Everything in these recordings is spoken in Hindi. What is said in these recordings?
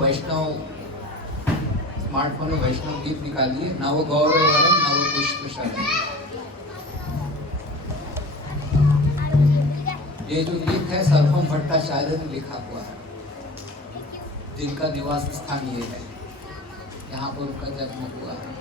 वैष्णव स्मार्टफोन में वैष्णव गीत निकालिए, नव गौरवरम नव पुष्पशरम। ये जो गीत है सर्वम भट्टाचार्य ने लिखा हुआ है, जिनका निवास स्थान ये है, यहाँ पर उनका जन्म हुआ है।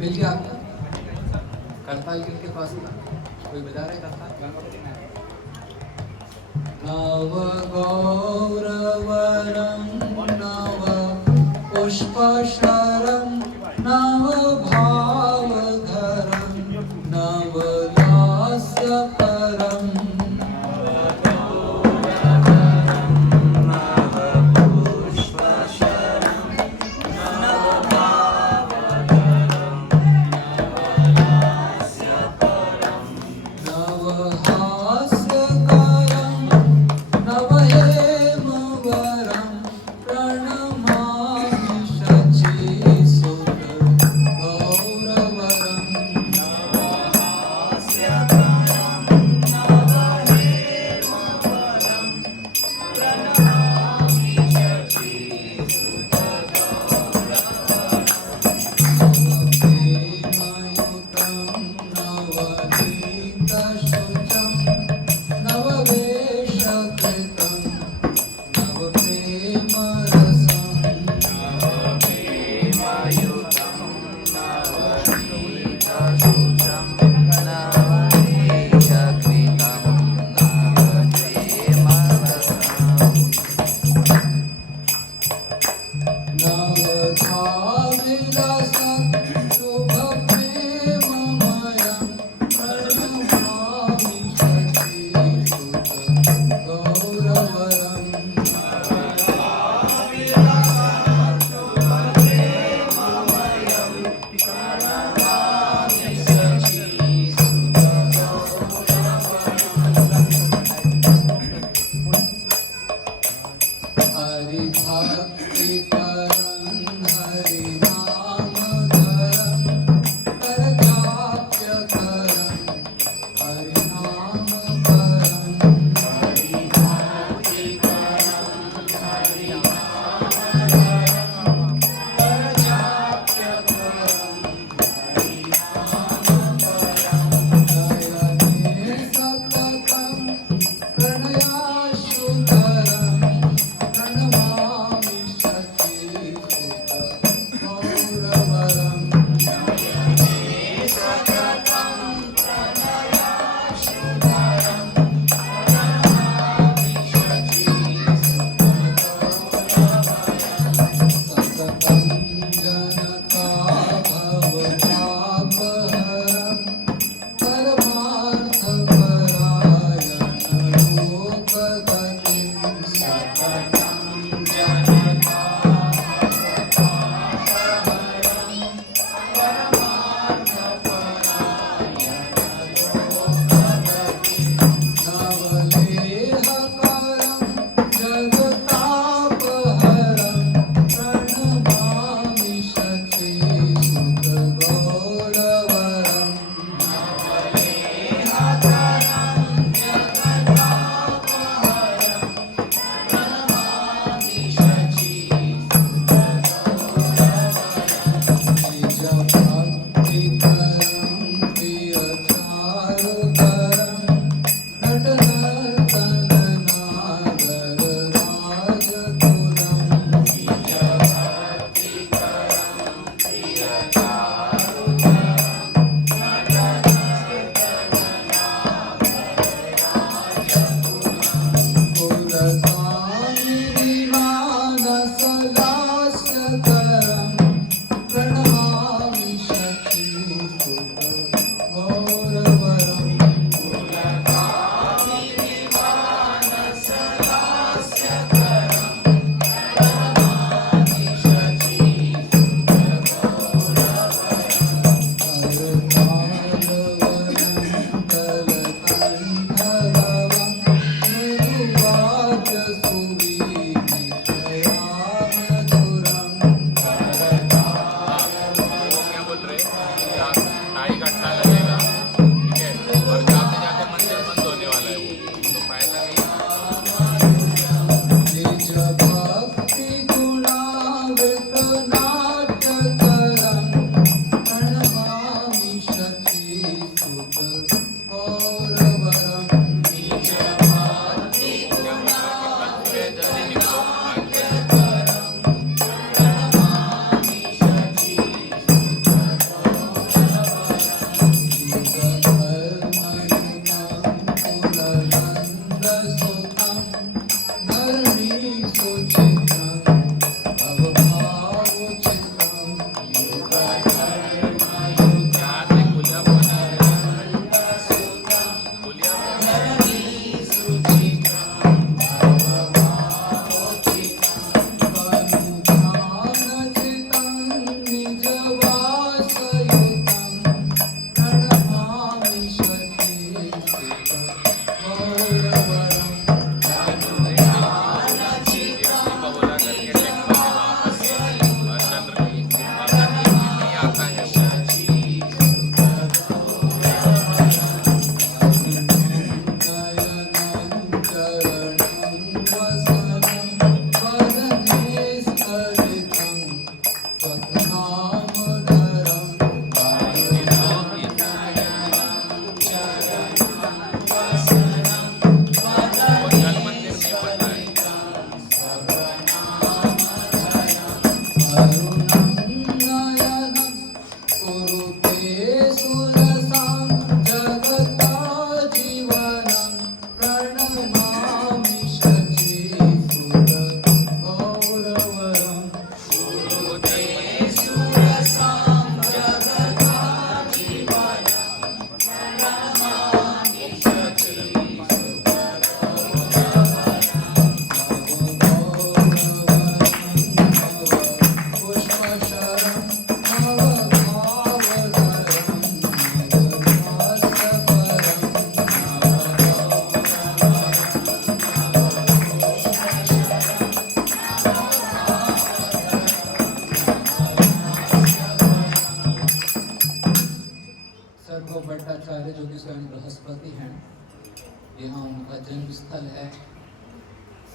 मिल गया आपको? करताल के पास कोई बजा रहे करताल? नव गौरवरम नव पुष्पशरम नव भावधरम नव लास्यपरम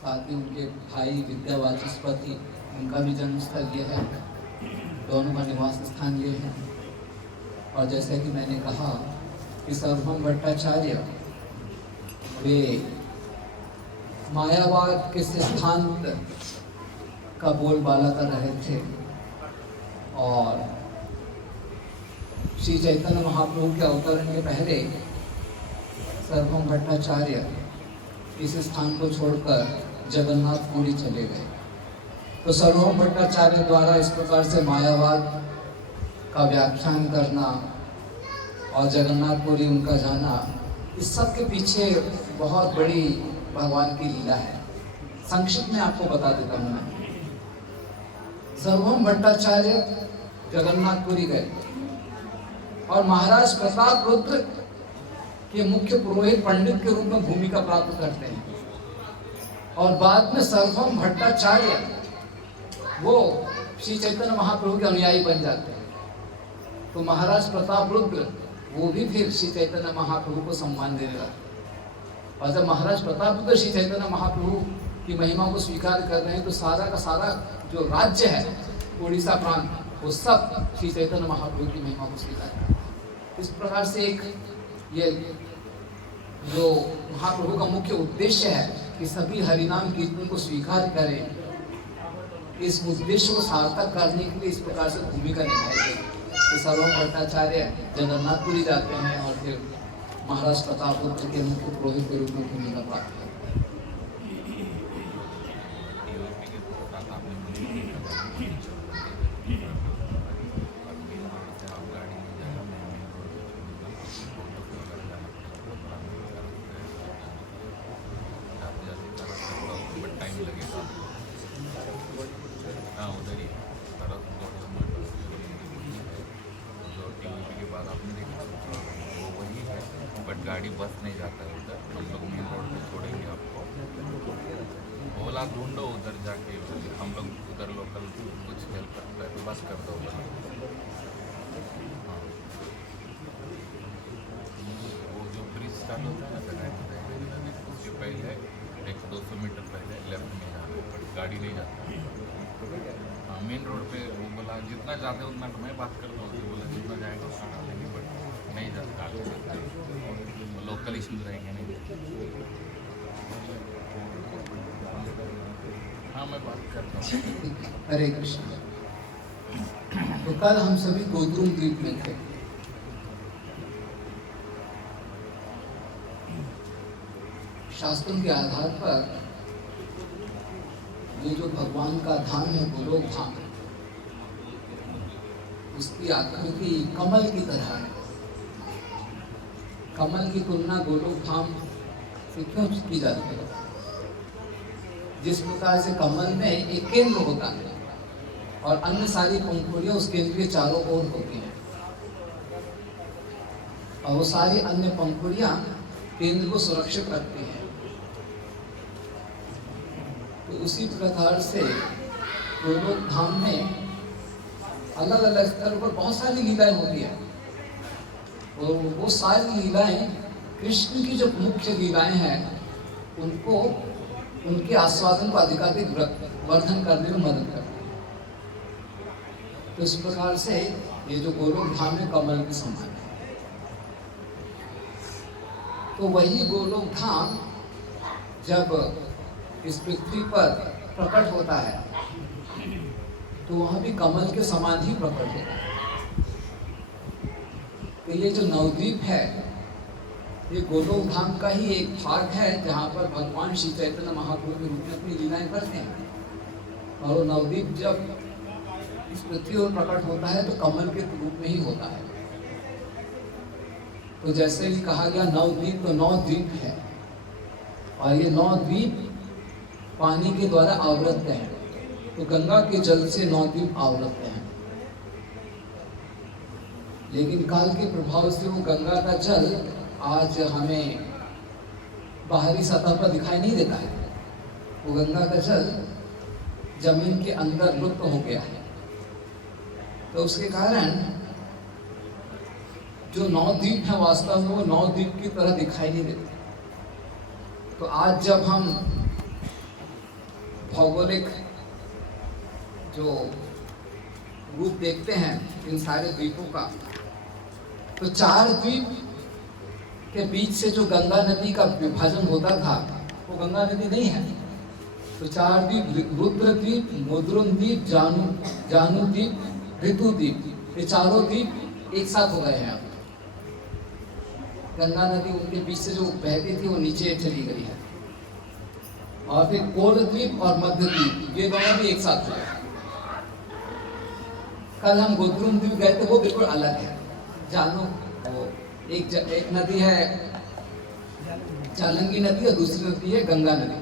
साथ ही उनके भाई विद्यावाचस्पति, उनका भी जन्म स्थल ये है, दोनों का निवास स्थान ये है। और जैसे कि मैंने कहा कि सार्वभौम भट्टाचार्य वे मायावाद के सिद्धांत का बोलबाला कर रहे थे और श्री चैतन्य महाप्रभु के अवतरण के पहले सार्वभौम भट्टाचार्य इस स्थान को छोड़कर जगन्नाथपुरी चले गए। तो सार्वभौम भट्टाचार्य द्वारा इस प्रकार से मायावाद का व्याख्यान करना और जगन्नाथपुरी उनका जाना, इस सब के पीछे बहुत बड़ी भगवान की लीला है। संक्षिप्त में आपको बता देता हूँ मैं। सार्वभौम भट्टाचार्य जगन्नाथपुरी गए और महाराज प्रताप रुद्र के मुख्य पुरोहित पंडित के रूप में भूमिका प्राप्त करते हैं और बाद में सार्वभौम भट्टाचार्य वो श्री चैतन्य महाप्रभु के अनुयायी बन जाते हैं। तो महाराज प्रताप रुद्र वो भी फिर श्री चैतन्य महाप्रभु को सम्मान देने लगे। और जब महाराज प्रताप रुद्र श्री चैतन्य महाप्रभु की महिमा को स्वीकार कर रहे हैं तो सारा का सारा जो राज्य है उड़ीसा प्रांत, वो सब श्री चैतन्य महाप्रभु की महिमा को स्वीकार करते हैं। इस प्रकार से एक ये जो महाप्रभु का मुख्य उद्देश्य है कि सभी हरिनाम कीर्तन को स्वीकार करें, इस उद्देश्य को सार्थक करने के लिए इस प्रकार से भूमिका निभाई गई। तो सार्वभौम भट्टाचार्य जगन्नाथपुरी जाते हैं और फिर महाराज प्रताप रुद्र के मुख्य पुरोहित के रूप में भूमिका प्राप्त करते हैं। गाड़ी बस नहीं जाता है उधर, हम लोग मेन रोड पे छोड़ेंगे आपको। ओला ढूंढो उधर जाके, हम लोग उधर लोकल कुछ हेल्प करता है तो बस कर दो उधर। हाँ, वो जो ब्रिज स्टार्ट होता है ना उसके पहले 100-200 मीटर पहले लेफ्ट में जाना है, पर गाड़ी नहीं जाता। हाँ, मेन रोड पे वो बोला जितना जाते हैं उतना मैं बात कर रहा हूँ, बोला जितना जाएगा उतना डालेंगे, बट नहीं जाता, लोकल इश्यूज रहेंगे नहीं। हाँ, मैं बात करता हूँ। हरे कृष्ण। तो कल हम सभी गोद्रुम द्वीप में थे। शास्त्रों के आधार पर ये जो भगवान का धाम है गोलोक धाम, उसकी आकृति कमल की तरह है। कमल की तुलना गोलोक धाम से क्यों की जाती है? जिस प्रकार से कमल में एक केंद्र होता है और अन्य सारी पंखुड़ियां उस केंद्र के चारों ओर होती हैं, और वो सारी अन्य पंखुड़ियां केंद्र को सुरक्षित रखती हैं। तो उसी प्रकार से गोलोक धाम में अलग अलग स्तर पर बहुत सारी लीलाएं होती है, और वो सारी लीलाएं कृष्ण की जो मुख्य लीलाएं हैं उनको, उनके आस्वादन को अधिकाधिक वर्धन करने में मदद करती है। तो इस प्रकार से ये जो गोलोक धाम है कमल के समान है। तो वही गोलोक धाम जब इस पृथ्वी पर प्रकट होता है तो वहाँ भी कमल के समान ही प्रकट होता है। तो ये जो नवद्वीप है ये गोलोक धाम का ही एक भाग है जहाँ पर भगवान श्री चैतन्य महाप्रभु के रूप में अपनी लीलाएं करते हैं। और वो नवद्वीप जब इस पृथ्वी पर प्रकट होता है तो कमल के रूप में ही होता है। तो जैसे भी कहा गया नवद्वीप, तो 9 द्वीप है और ये 9 द्वीप पानी के द्वारा आवृत हैं। तो गंगा के जल से 9 द्वीप आवृत हैं, लेकिन काल के प्रभाव से वो गंगा का जल आज हमें बाहरी सतह पर दिखाई नहीं देता है। वो गंगा का जल जमीन के अंदर लुप्त हो गया है। तो उसके कारण जो 9 द्वीप है वास्तव में वो 9 द्वीप की तरह दिखाई नहीं देते। तो आज जब हम भौगोलिक जो रूप देखते हैं इन सारे द्वीपों का, तो 4 द्वीप के बीच से जो गंगा नदी का विभाजन होता था वो गंगा नदी नहीं है। तो 4 द्वीप, रुद्र द्वीप, मुद्रुन द्वीप, जानु द्वीप, ऋतु द्वीप, ये चारों द्वीप एक साथ हो गए हैं अब। गंगा नदी उनके बीच से जो बहती थी वो नीचे चली गई है। और फिर कोल द्वीप और मध्य द्वीप, ये दोनों भी एक साथ हुए। कल हम गोद्रुम द्वीप गए थे, वो बिल्कुल अलग है। जानो वो एक नदी है चालंगी नदी और दूसरी नदी है गंगा नदी,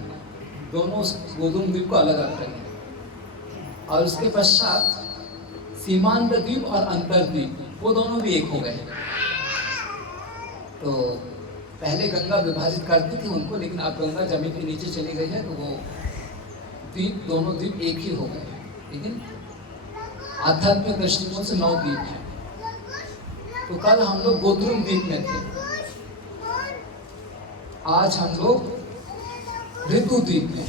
दोनों उस गोद्रुम द्वीप को अलग अलग करेंगे। और उसके पश्चात सीमांत द्वीप और अंतरद्वीप, वो दोनों भी एक हो गए। तो पहले गंगा विभाजित करती थी उनको, लेकिन अब गंगा जमीन के नीचे चली गई है, तो वो द्वीप, दोनों द्वीप एक ही हो गए। लेकिन आध्यात्मिक दृष्टिकोण से 9 द्वीप हैं। तो कल हम लोग गोद्रुम द्वीप में थे, आज हम लोग ऋतु द्वीप में।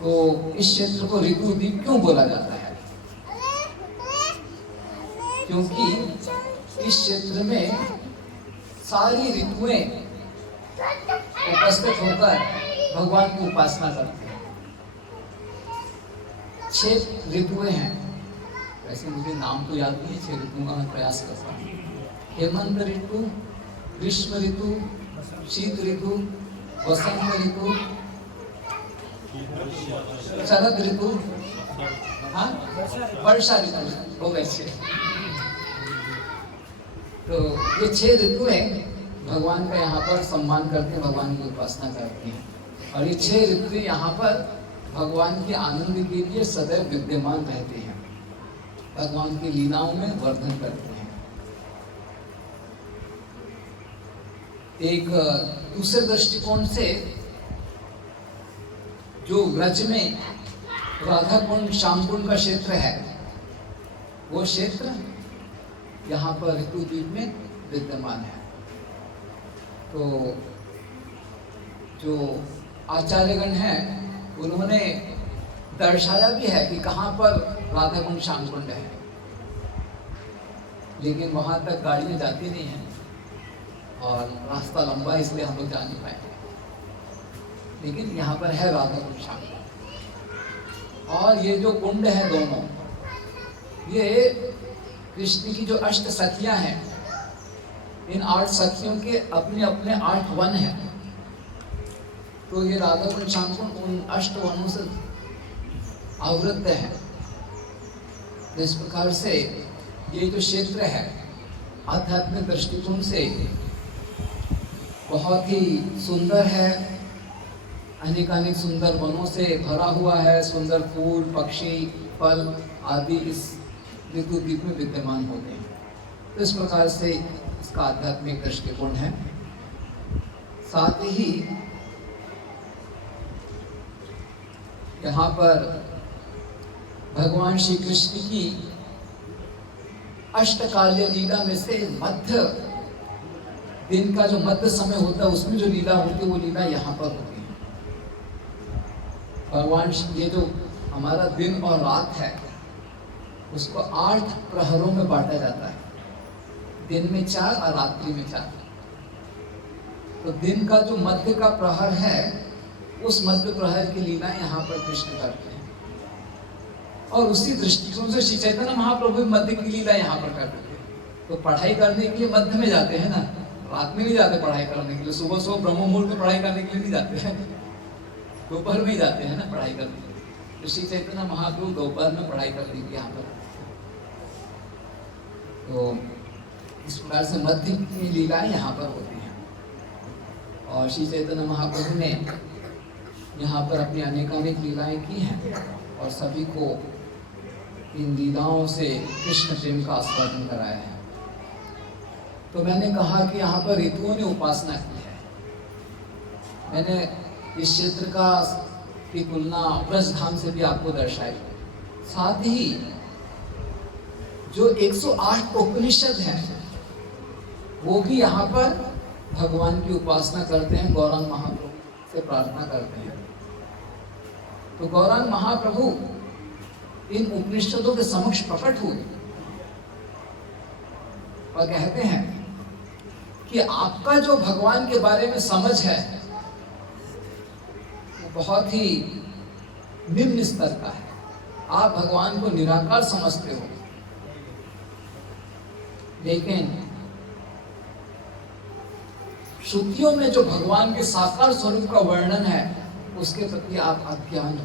तो इस क्षेत्र को ऋतु द्वीप क्यों बोला जाता है? क्योंकि इस क्षेत्र में सारी ऋतुएं उपस्थित होकर भगवान की उपासना करते हैं। 6 ऋतुएं हैं, वैसे मुझे नाम तो याद नहीं है 6 ऋतुओं का, मैं प्रयास करता हूँ। हेमंत ऋतु, ग्रीष्म ऋतु, शीत ऋतु, वसंत ऋतु, शरद ऋतु, हाँ वर्षा ऋतु, हो गए 6। तो ये 6 ऋतुएं भगवान का यहाँ पर सम्मान करते हैं, भगवान की उपासना करते हैं। और ये 6 ऋतुएं यहाँ पर भगवान के आनंद के लिए सदैव विद्यमान रहते हैं, भगवान की लीलाओं में वर्धन करते हैं। एक दूसरे दृष्टिकोण से जो व्रज में राधा कुंड, श्याम कुंड का क्षेत्र है, वो क्षेत्र यहाँ पर ऋतु द्वीप में विद्यमान है। तो जो आचार्यगण हैं उन्होंने दर्शाया भी है कि कहाँ पर राधा कुंड, श्याम कुंड है, लेकिन वहाँ तक गाड़ियाँ जाती नहीं हैं और रास्ता लंबा है, इसलिए हम लोग जा नहीं पाए। लेकिन यहाँ पर है राधा कुंड, श्याम कुंड। और ये जो कुंड है दोनों, ये कृष्ण की जो 8 सखियां हैं, इन 8 सखियों के अपने अपने 8 वन हैं। तो ये राधा कुंड, श्याम कुंड उन 8 वनों से आवृत है। तो इस प्रकार से ये जो क्षेत्र है आध्यात्मिक दृष्टिकोण से बहुत ही सुंदर है, अनेकानेक सुंदर वनों से भरा हुआ है। सुंदर फूल, पक्षी, फल आदि इस ऋतु द्वीप में विद्यमान होते हैं। तो इस प्रकार से इसका आध्यात्मिक दृष्टिकोण है। साथ ही यहाँ पर भगवान श्री कृष्ण की अष्टकाल्य लीला में से मध्य दिन का जो मध्य समय होता है, उसमें जो लीला होती है वो लीला यहाँ पर होती है। भगवान, ये जो हमारा दिन और रात है उसको 8 प्रहरों में बांटा जाता है, दिन में 4 और रात्रि में 4। तो दिन का जो मध्य का प्रहर है, उस मध्य प्रहर की लीला यहाँ पर कृष्ण करते हैं। और उसी दृष्टिकोण से श्री चैतन्य महाप्रभु मध्य की लीला यहाँ पर करते थे। तो पढ़ाई करने के लिए मध्य में जाते हैं ना, रात में नहीं जाते पढ़ाई करने के लिए। सुबह ब्रह्म मुहूर्त में पढ़ाई करने के लिए नहीं जाते हैं, दोपहर में ही जाते हैं ना पढ़ाई करने के लिए। तो श्री चैतन्य महाप्रभु दोपहर में पढ़ाई करने के लिए यहाँ पर। तो इस प्रकार से मध्य की लीलाएं यहाँ पर होती हैं। और श्री चैतन्य महाप्रभु ने यहाँ पर अपनी अनेकानेक लीलाएं की हैं और सभी को इन लीलाओं से कृष्ण प्रेम का आस्वादन कराया है। तो मैंने कहा कि यहाँ पर ऋतुओं ने उपासना की है। मैंने इस क्षेत्र का की तुलना ब्रज धाम से भी आपको दर्शाई। साथ ही जो 108 उपनिषद हैं वो भी यहाँ पर भगवान की उपासना करते हैं, गौरांग महाप्रभु से प्रार्थना करते हैं। तो गौरांग महाप्रभु इन उपनिषदों के समक्ष प्रकट हुए और कहते हैं कि आपका जो भगवान के बारे में समझ है वो बहुत ही निम्न स्तर का है। आप भगवान को निराकार समझते हो, लेकिन श्रुतियों में जो भगवान के साकार स्वरूप का वर्णन है उसके प्रति आप अज्ञान हो।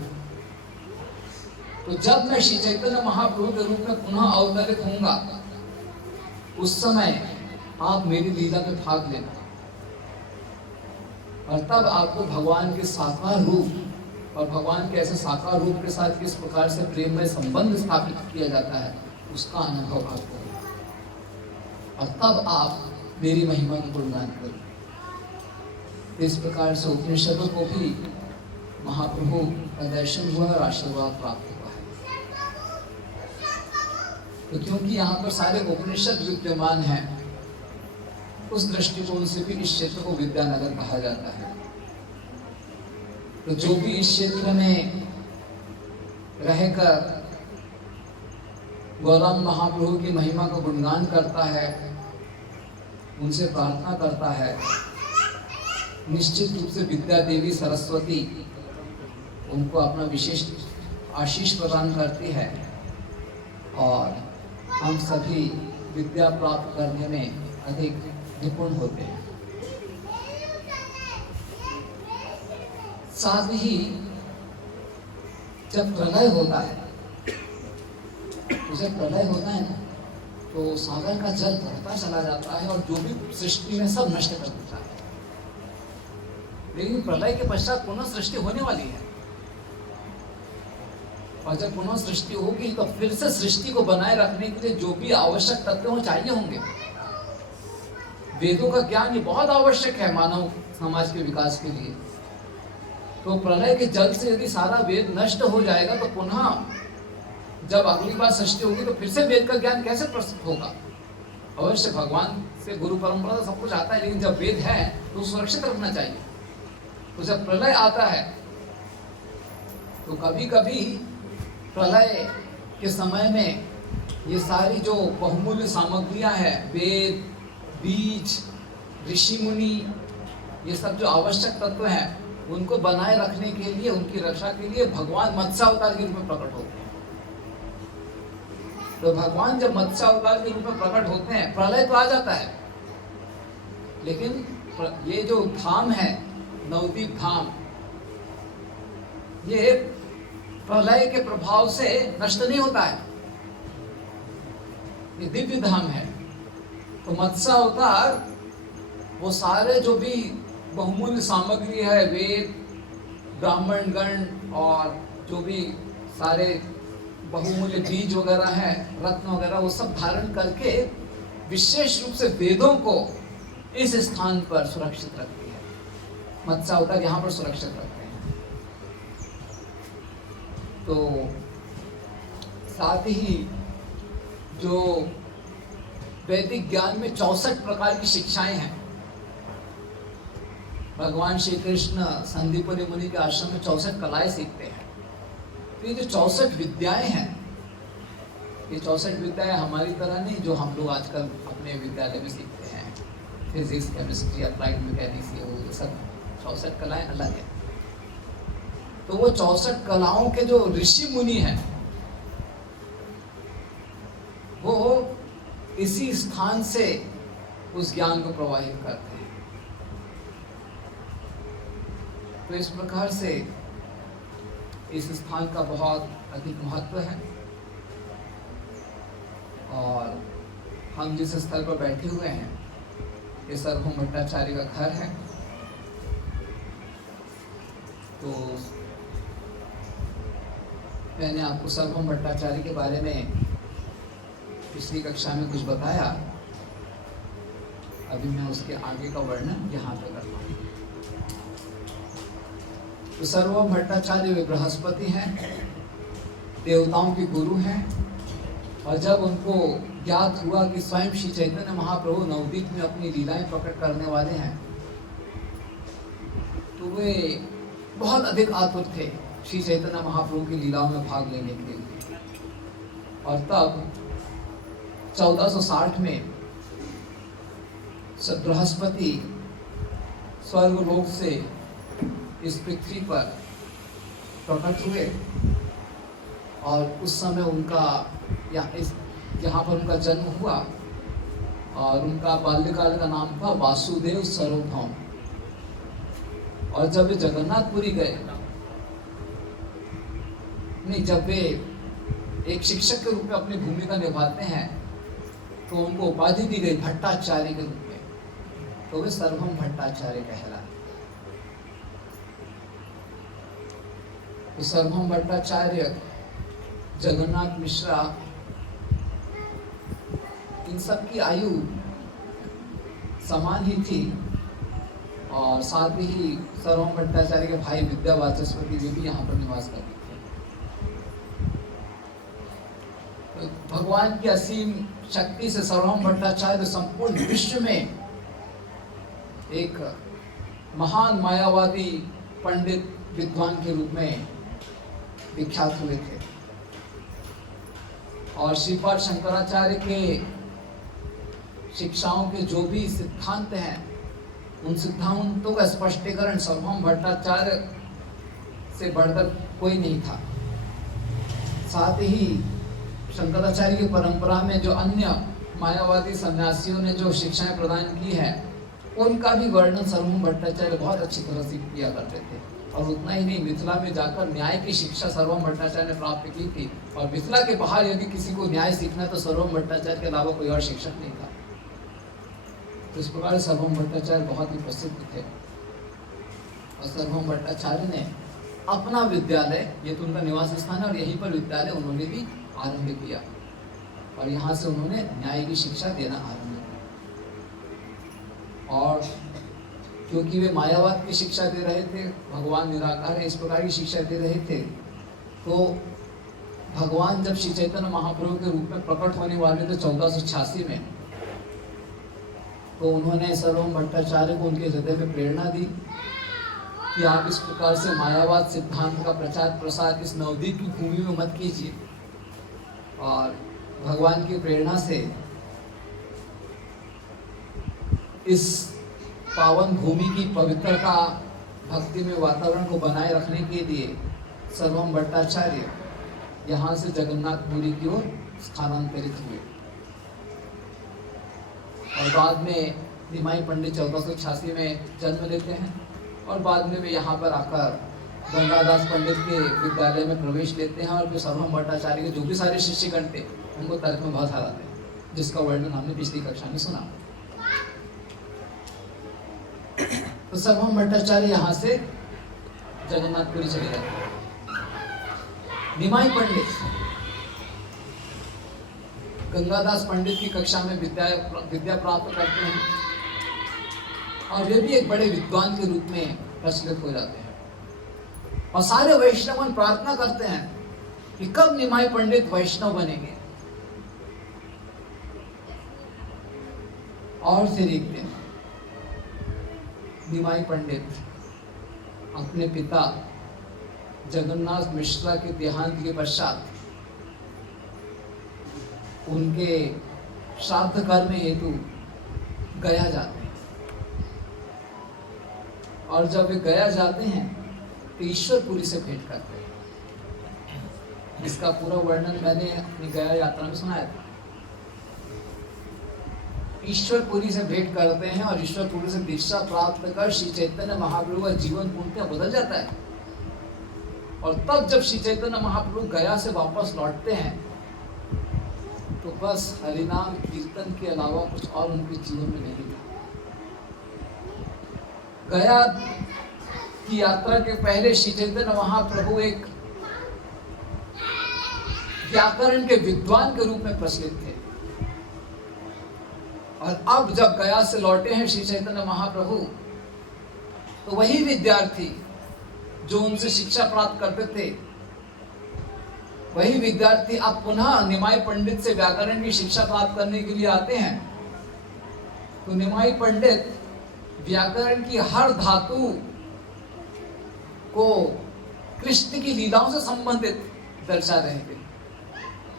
तो जब मैं श्री चैतन्य महाप्रभु के रूप में पुनः अवतरित होऊंगा उस समय आप मेरी लीला में भाग लेना और तब आपको भगवान के साकार रूप और भगवान के ऐसे साकार रूप के साथ किस प्रकार से प्रेम में संबंध स्थापित किया जाता है उसका अनुभव आपको होगा और तब आप मेरी महिमा की गुणगान करें। इस प्रकार से उपनिषदों को भी महाप्रभु का दर्शन हुआ और आशीर्वाद प्राप्त हुआ है। तो क्योंकि यहाँ पर सारे उपनिषद विद्यमान हैं, उस दृष्टिकोण से भी इस क्षेत्र को विद्यानगर कहा जाता है। तो जो भी इस क्षेत्र में रहकर गौरांग महाप्रभु की महिमा का गुणगान करता है, उनसे प्रार्थना करता है, निश्चित रूप से विद्या देवी सरस्वती उनको अपना विशेष आशीष प्रदान करती है और हम सभी विद्या प्राप्त करने में अधिक निपुण होते हैं। साथ ही जब प्रलय होता है ना तो सागर का जल बढ़ता चला जाता है और जो भी सृष्टि में सब नष्ट कर देता है। लेकिन प्रलय के पश्चात पुनः सृष्टि होने वाली है और जब पुनः सृष्टि होगी तो फिर से सृष्टि को बनाए रखने के लिए जो भी आवश्यक तत्व वो चाहिए होंगे। वेदों का ज्ञान ये बहुत आवश्यक है मानव समाज के विकास के लिए। तो प्रलय के जल से यदि सारा वेद नष्ट हो जाएगा तो पुनः जब अगली बार सृष्टि होगी तो फिर से वेद का ज्ञान कैसे प्रस्तुत होगा। अवश्य भगवान से गुरु परंपरा सब कुछ आता है, लेकिन जब वेद है तो सुरक्षित रखना चाहिए। तो जब प्रलय आता है तो कभी कभी प्रलय के समय में ये सारी जो बहुमूल्य सामग्रियां हैं, वेद, बीज, ऋषि मुनि, ये सब जो आवश्यक तत्व हैं उनको बनाए रखने के लिए, उनकी रक्षा के लिए भगवान मत्स्य अवतार के रूप में प्रकट होते हैं। तो भगवान जब मत्स्य अवतार के रूप में प्रकट होते हैं, प्रलय तो आ जाता है, लेकिन ये जो धाम है नवदीप धाम, ये प्रलय के प्रभाव से नष्ट नहीं होता है, ये दिव्य धाम है। तो मत्स्य अवतार वो सारे जो भी बहुमूल्य सामग्री है, वेद, ब्राह्मण गण और जो भी सारे बहुमूल्य बीज वगैरह हैं, रत्न वगैरह, वो सब धारण करके विशेष रूप से वेदों को इस स्थान पर सुरक्षित रखती है। मत्स्य अवतार यहाँ पर सुरक्षित रखते हैं। तो साथ ही जो वैदिक ज्ञान में 64 प्रकार की शिक्षाएं हैं, भगवान श्री कृष्ण संदीपनी मुनि के आश्रम में 64 कलाएं सीखते हैं। तो ये जो 64 विद्याएं हैं, ये 64 विद्याएं हमारी तरह नहीं जो हम लोग आजकल अपने विद्यालय में सीखते हैं, फिजिक्स, केमिस्ट्री, अप्लाइड मैकेनिक्स, ये सब 64 कलाएं अलग है। तो वो 64 कलाओं के जो ऋषि मुनि हैं वो इसी स्थान से उस ज्ञान को प्रवाहित करते हैं। तो इस प्रकार से इस स्थान का बहुत अधिक महत्व है और हम जिस स्थल पर बैठे हुए हैं ये सार्वभौम भट्टाचार्य का घर है। तो मैंने आपको सार्वभौम भट्टाचार्य के बारे में पिछली कक्षा में कुछ बताया, अभी मैं उसके आगे का वर्णन यहाँ पे करता हूँ। तो सार्वभौम भट्टाचार्य वे बृहस्पति हैं, देवताओं के गुरु हैं, और जब उनको ज्ञात हुआ कि स्वयं श्री चैतन्य महाप्रभु नवदीप में अपनी लीलाएं प्रकट करने वाले हैं, तो वे बहुत अधिक आतुर थे श्री चैतन्य महाप्रभु की लीलाओं में भाग लेने के लिए। और तब 1460 में बृहस्पति स्वर्ग लोक से इस पृथ्वी पर प्रकट हुए और उस समय उनका यहाँ पर उनका जन्म हुआ और उनका बाल्यकाल का नाम था वासुदेव सार्वभौम। और जब वे जगन्नाथपुरी गए, नहीं, जब वे एक शिक्षक के रूप में अपनी भूमिका निभाते हैं तो उनको उपाधि दी गई भट्टाचार्य के रूप में, तो वे सर्वभौम भट्टाचार्य कहलाए। तो सर्वभौम भट्टाचार्य, जगन्नाथ मिश्रा, इन सब की आयु समान ही थी। और साथ ही सर्वभौम भट्टाचार्य के भाई विद्यावाचस्पति वे भी यहाँ पर निवास करते थे। तो भगवान की असीम शक्ति से सर्वभौम भट्टाचार्य संपूर्ण विश्व में एक महान मायावादी पंडित विद्वान के रूप में विख्यात हुए थे। और श्रीपाद शंकराचार्य के शिक्षाओं के जो भी सिद्धांत हैं, उन सिद्धांतों का स्पष्टीकरण सर्वभौम भट्टाचार्य से बढ़कर कोई नहीं था। साथ ही शंकराचार्य की परंपरा में जो अन्य मायावादी सन्यासियों ने जो शिक्षाएं प्रदान की है, उनका भी वर्णन सर्वभौम भट्टाचार्य बहुत अच्छी तरह से किया करते थे। और उतना ही नहीं, मिथिला में जाकर न्याय की शिक्षा सर्वभौम भट्टाचार्य ने प्राप्त की थी। और मिथिला के बाहर यदि किसी को न्याय सीखना तो सर्वभौम भट्टाचार्य के अलावा कोई और शिक्षक नहीं था। तो इस प्रकार सर्वभौम भट्टाचार्य बहुत ही प्रसिद्ध थे। और सर्वभौम भट्टाचार्य ने अपना विद्यालय, ये तो उनका निवास स्थान है, और यहीं पर विद्यालय उन्होंने भी आरंभ किया। और यहाँ से उन्होंने न्याय की शिक्षा देना आरंभ किया। और क्योंकि वे मायावाद की शिक्षा दे रहे थे, भगवान निराकार है, इस प्रकार की शिक्षा दे रहे थे, तो भगवान जब श्री चैतन्य महाप्रभु के रूप में प्रकट होने वाले थे 1486 में, तो उन्होंने सर्वभौम भट्टाचार्य को उनके हृदय में प्रेरणा दी कि आप इस प्रकार से मायावाद सिद्धांत का प्रचार प्रसार इस नवद्वीप की भूमि में मत कीजिए। और भगवान की प्रेरणा से इस पावन भूमि की पवित्रता, भक्ति में वातावरण को बनाए रखने के लिए सर्वभौम भट्टाचार्य यहाँ से जगन्नाथपुरी की ओर स्थानांतरित हुए। और बाद में निमाई पंडित 1486 में जन्म लेते हैं। और बाद में वे यहाँ पर आकर गंगादास पंडित के विद्यालय में प्रवेश लेते हैं। और फिर सर्वभौम भट्टाचार्य के जो भी सारे शिष्यगण थे, उनको तर्क में बहुत हराते हैं, जिसका वर्णन हमने पिछली कक्षा में सुना। तो सर्वभौम भट्टाचार्य यहाँ से जगन्नाथपुरी चले जाते हैं। निमाई पंडित गंगादास पंडित की कक्षा में विद्या प्राप्त करते हैं। और वे भी एक बड़े विद्वान के रूप में प्रचलित हो जाते हैं। और सारे वैष्णव प्रार्थना करते हैं कि कब निमाई पंडित वैष्णव बनेंगे। और फिर एक दिन निमाई पंडित अपने पिता जगन्नाथ मिश्रा के देहांत के पश्चात उनके श्राद्ध कर्म हेतु गया जाते हैं। और जब वे गया जाते हैं तो ईश्वरपुरी से भेंट करते हैं। इसका पूरा वर्णन मैंने अपनी गया यात्रा में सुनाया था। ईश्वरपुरी से भेंट करते हैं और ईश्वरपुरी से दीक्षा प्राप्त कर श्री चैतन्य महाप्रभु का जीवन पूर्णतः बदल जाता है। और तब जब श्री चैतन्य महाप्रभु गया से वापस लौटते हैं तो बस हरिनाम कीर्तन के अलावा कुछ और उनके जीवन में नहीं था। गया की यात्रा के पहले श्री चैतन्य महाप्रभु एक व्याकरण के विद्वान के रूप में प्रचलित थे। और अब जब गया से लौटे हैं श्री चैतन्य महाप्रभु, तो वही विद्यार्थी जो उनसे शिक्षा प्राप्त करते थे, वही विद्यार्थी अब पुनः निमाई पंडित से व्याकरण की शिक्षा प्राप्त करने के लिए आते हैं। तो निमाई पंडित व्याकरण की हर धातु को कृष्ण की लीलाओं से संबंधित दर्शा रहे थे।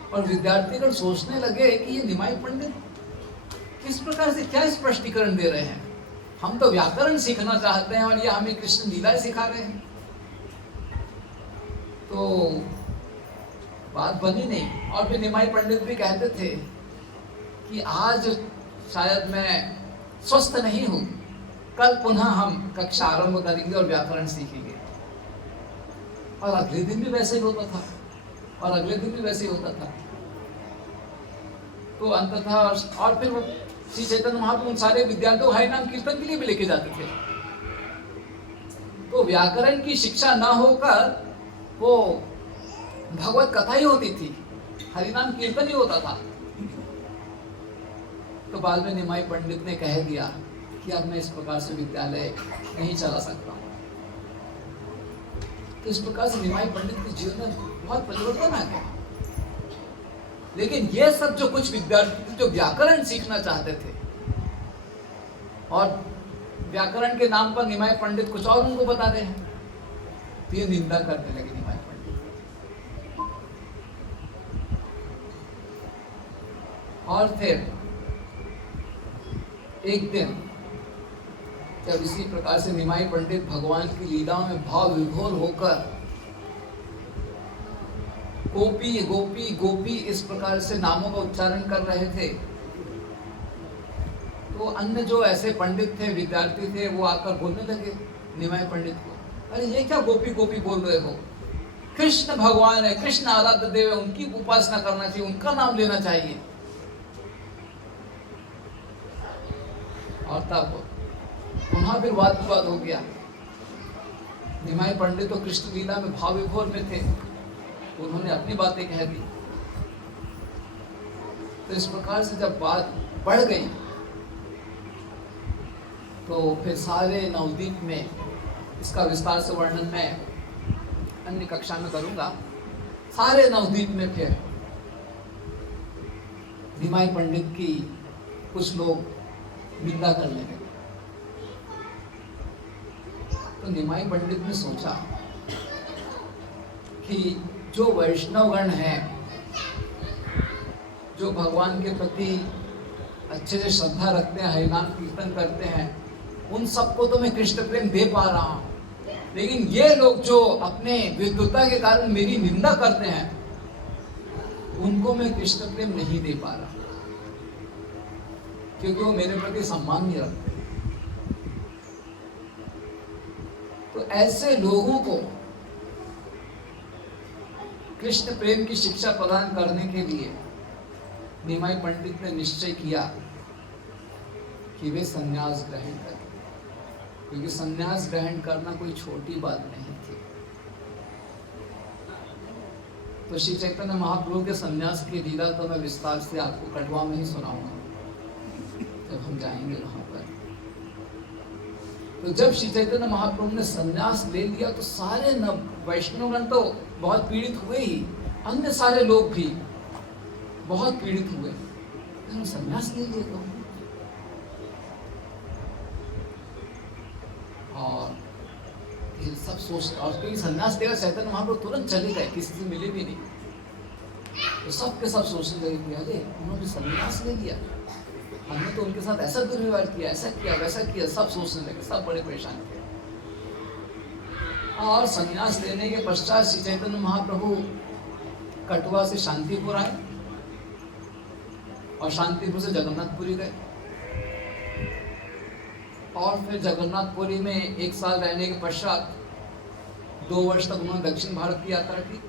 और विद्यार्थीगण सोचने लगे कि ये निमाई पंडित किस प्रकार से क्या स्पष्टीकरण दे रहे हैं, हम तो व्याकरण सीखना चाहते हैं और ये हमें कृष्ण लीलाएं सिखा रहे हैं। तो बात बनी नहीं। और फिर निमाई पंडित भी कहते थे कि आज शायद मैं स्वस्थ नहीं हूं, कल पुनः हम कक्षा आरंभ करेंगे और व्याकरण सीखेंगे। और अगले दिन भी वैसे ही होता था, और अगले दिन भी वैसे ही होता था। तो अंततः और फिर वो श्री चैतन्य महाप्रभु उन सारे विद्यार्थियों हरि नाम कीर्तन के लिए भी लेके जाते थे। तो व्याकरण की शिक्षा न होकर वो भगवत कथा ही होती थी, हरिनाम कीर्तन ही होता था। तो बाद में निमाई पंडित ने कह दिया कि अब मैं इस प्रकार से विद्यालय नहीं चला सकता हूँ। तो इस प्रकार से निमाई पंडित के जीवन में बहुत परिवर्तन आ गया। लेकिन ये सब जो कुछ विद्यार्थी जो व्याकरण सीखना चाहते थे, और व्याकरण के नाम पर निमाई पंडित कुछ और उनको बता रहे हैं, तो ये निंदा करने लगे निमाई पंडित। और फिर एक दिन जब इसी प्रकार से निमाई पंडित भगवान की लीलाओं में भाव विभोर होकर गोपी गोपी गोपी इस प्रकार से नामों का उच्चारण कर रहे थे, तो अन्य जो ऐसे पंडित थे, विद्यार्थी थे, वो आकर बोलने लगे निमाई पंडित को, अरे ये क्या गोपी गोपी बोल रहे हो, कृष्ण भगवान है, कृष्ण आराध्य देव है, उनकी उपासना करना चाहिए, उनका नाम लेना चाहिए। और तब पुनः फिर वाद विवाद हो गया। निमाई पंडित तो कृष्ण लीला में भाव विभोर में थे, उन्होंने अपनी बातें कह दी। तो इस प्रकार से जब बात बढ़ गई तो फिर सारे नवद्वीप में, इसका विस्तार से वर्णन मैं अन्य कक्षा में करूंगा, सारे नवद्वीप में फिर निमाई पंडित की कुछ लोग निंदा करने लगे। तो निमाई पंडित ने सोचा कि जो वैष्णवगण हैं, जो भगवान के प्रति अच्छे से श्रद्धा रखते हैं, हरिनाम कीर्तन करते हैं, उन सबको तो मैं कृष्ण प्रेम दे पा रहा हूँ, लेकिन ये लोग जो अपने विद्वता के कारण मेरी निंदा करते हैं, उनको मैं कृष्ण प्रेम नहीं दे पा रहा, क्योंकि वो मेरे प्रति सम्मान नहीं रखते। तो ऐसे लोगों को कृष्ण प्रेम की शिक्षा प्रदान करने के लिए निमाई पंडित ने निश्चय किया कि वे संन्यास ग्रहण करें, क्योंकि संन्यास ग्रहण करना कोई छोटी बात नहीं थी। तो श्री चैतन्य महाप्रभु के संन्यास की लीला तो मैं विस्तार से आपको कटवा में ही सुनाऊंगा जब हम जाएंगे वहां पर। तो जब श्री चैतन्य महाप्रभु ने संन्यास ले लिया तो सारे वैष्णवगण तो बहुत पीड़ित हुए ही, अन्य सारे लोग भी बहुत पीड़ित हुए, संन्यास ले लिया तो। और ये सब सोच, और कोई संन्यास लेकर चैतन्य महाप्रभु तुरंत चले गए, किसी से मिले भी नहीं। तो सब के सब सोचने लगे कि अरे उन्होंने संन्यास ले लिया, हमने तो उनके साथ ऐसा दुर्व्यवहार किया, ऐसा किया, वैसा किया, सब सोचने लगे, सब बड़े परेशान थे। और संन्यास लेने के पश्चात श्री चैतन्य महाप्रभु कटवा से शांतिपुर आए और शांतिपुर से जगन्नाथपुरी गए, और फिर जगन्नाथपुरी में 1 साल रहने के पश्चात 2 वर्ष तक उन्होंने दक्षिण भारत की यात्रा की,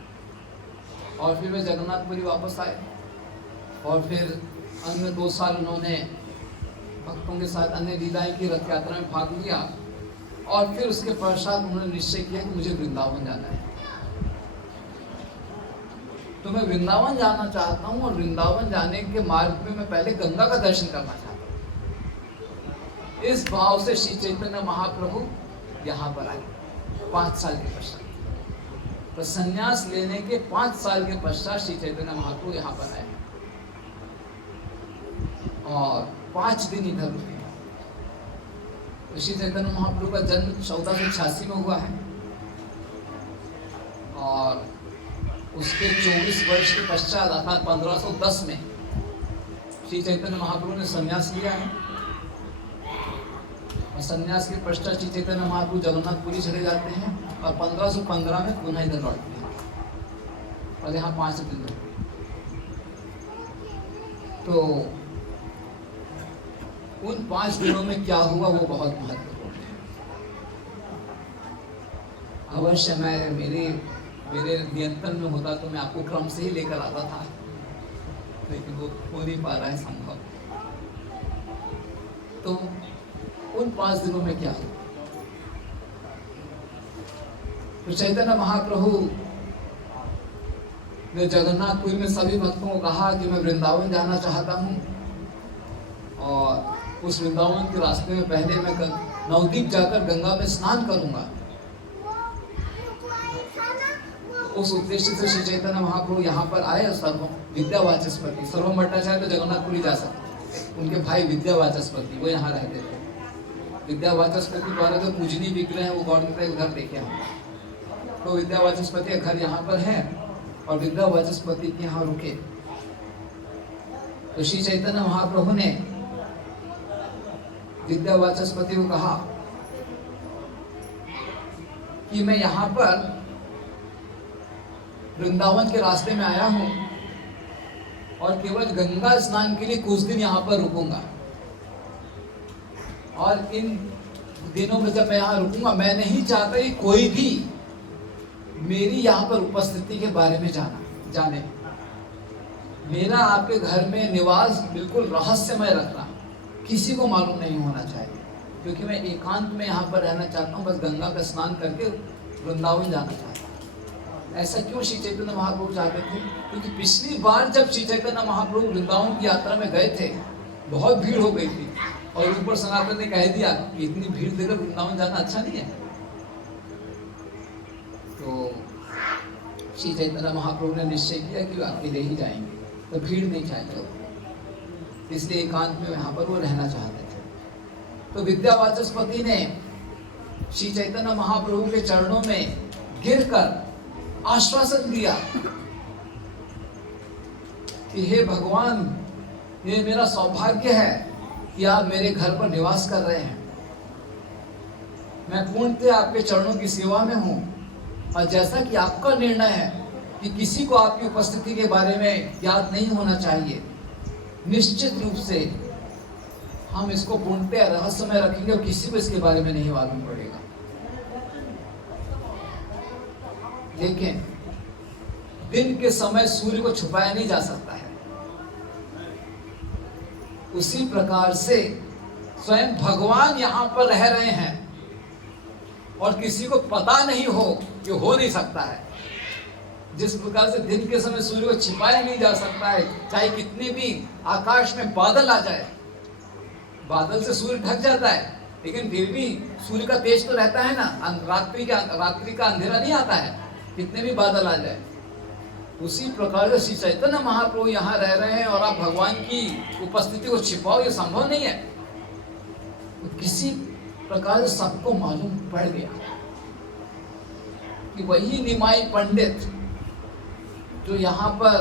और फिर वे जगन्नाथपुरी वापस आए, और फिर अन्य 2 साल उन्होंने भक्तों के साथ अन्य लीलाएं की, रथ यात्रा में भाग लिया, और फिर उसके पश्चात उन्होंने निश्चय किया कि मुझे वृंदावन जाना है। तो मैं वृंदावन जाना चाहता हूँ, और वृंदावन जाने के मार्ग में मैं पहले गंगा का दर्शन करना चाहता हूँ। इस भाव से श्री चैतन्य महाप्रभु यहाँ पर आए 5 साल के पश्चात। तो संन्यास लेने के 5 साल के पश्चात श्री चैतन्य महाप्रभु यहाँ पर आए और 5 दिन इधर रुके। श्री चैतन्य महाप्रभु का जन्म 1486 में हुआ है, और उसके 24 वर्ष के पश्चात अर्थात 1510 में श्री चैतन्य महाप्रभु ने संन्यास लिया है। और संन्यास के पश्चात श्री चैतन्य महाप्रभु जगन्नाथपुरी चले जाते हैं और 1515 में पुनः इधर लौटते हैं और यहाँ 5 दिन रहते हैं। तो उन 5 दिनों में क्या हुआ वो बहुत महत्वपूर्ण है। अवश्य मैं मेरे नियंत्रण में होता तो मैं आपको क्रम से ही लेकर आता था, लेकिन वो हो नहीं पा रहा है संभव। तो उन 5 दिनों में क्या हुआ? तो चैतन्य महाप्रभु ने जगन्नाथपुरी में सभी भक्तों को कहा कि मैं वृंदावन जाना चाहता हूँ और उस वृंदावन के रास्ते में पहले मैं नवदीप जाकर गंगा में स्नान करूंगा। उस उद्देश्य से श्री चैतन्य महाप्रभु यहाँ पर आए। सर्व विद्यावाचस्पति सर्वम भट्टाचार्य तो जगन्नाथपुरी जा सकते, उनके भाई विद्यावाचस्पति वो यहाँ रहते थे। विद्यावाचस्पति द्वारा जो पूजनीय विग्रह है वो गौर करते उधर देखे हम। तो विद्यावाचस्पति का घर यहाँ पर है और विद्यावाचस्पति के यहाँ रुके। तो श्री चैतन्य महाप्रभु ने विद्यावाचस्पति को कहा कि मैं यहाँ पर वृंदावन के रास्ते में आया हूँ और केवल गंगा स्नान के लिए कुछ दिन यहाँ पर रुकूंगा, और इन दिनों में जब मैं यहाँ रुकूंगा मैं नहीं चाहता कि कोई भी मेरी यहाँ पर उपस्थिति के बारे में जाने। मेरा आपके घर में निवास बिल्कुल रहस्यमय रखना, किसी को मालूम नहीं होना चाहिए, क्योंकि मैं एकांत में यहाँ पर रहना चाहता हूँ, बस गंगा का स्नान करके वृंदावन जाना चाहता हूँ। ऐसा क्यों श्री चैतन्य महाप्रभु चाहते थे? क्योंकि पिछली बार जब श्री चैतन्य महाप्रभु वृंदावन की यात्रा में गए थे बहुत भीड़ हो गई थी और ऊपर सनातन ने कह दिया कि इतनी भीड़ देकर वृंदावन जाना अच्छा नहीं है। तो श्री चैतन्य महाप्रभु ने निश्चय किया कि अकेले ही जाएंगे, तो भीड़ नहीं चाहते, इसलिए एकांत में यहाँ पर वो रहना चाहते थे। तो विद्यावाचस्पति ने श्री चैतन्य महाप्रभु के चरणों में गिरकर आश्वासन दिया कि हे भगवान, ये मेरा सौभाग्य है कि आप मेरे घर पर निवास कर रहे हैं। मैं पूर्णतः आपके चरणों की सेवा में हूँ और जैसा कि आपका निर्णय है कि किसी को आपकी उपस्थिति के बारे में याद नहीं होना चाहिए, निश्चित रूप से हम इसको पूर्णतः रहस्यमय रखेंगे और किसी को इसके बारे में नहीं मालूम पड़ेगा। लेकिन दिन के समय सूर्य को छुपाया नहीं जा सकता है, उसी प्रकार से स्वयं भगवान यहाँ पर रह रहे हैं और किसी को पता नहीं हो कि हो नहीं सकता है। जिस प्रकार से दिन के समय सूर्य को छिपाया नहीं जा सकता है, चाहे कितने भी आकाश में बादल आ जाए, बादल से सूर्य ढक जाता है लेकिन फिर भी सूर्य का तेज तो रहता है ना, रात्रि का अंधेरा नहीं आता है, कितने भी बादल आ जाए। उसी प्रकार से श्री चैतन्य महाप्रभु यहाँ रह रहे हैं और आप भगवान की उपस्थिति को छिपाओ, ये संभव नहीं है। तो किसी प्रकार से सबको मालूम पड़ गया कि वही निमाई पंडित जो यहाँ पर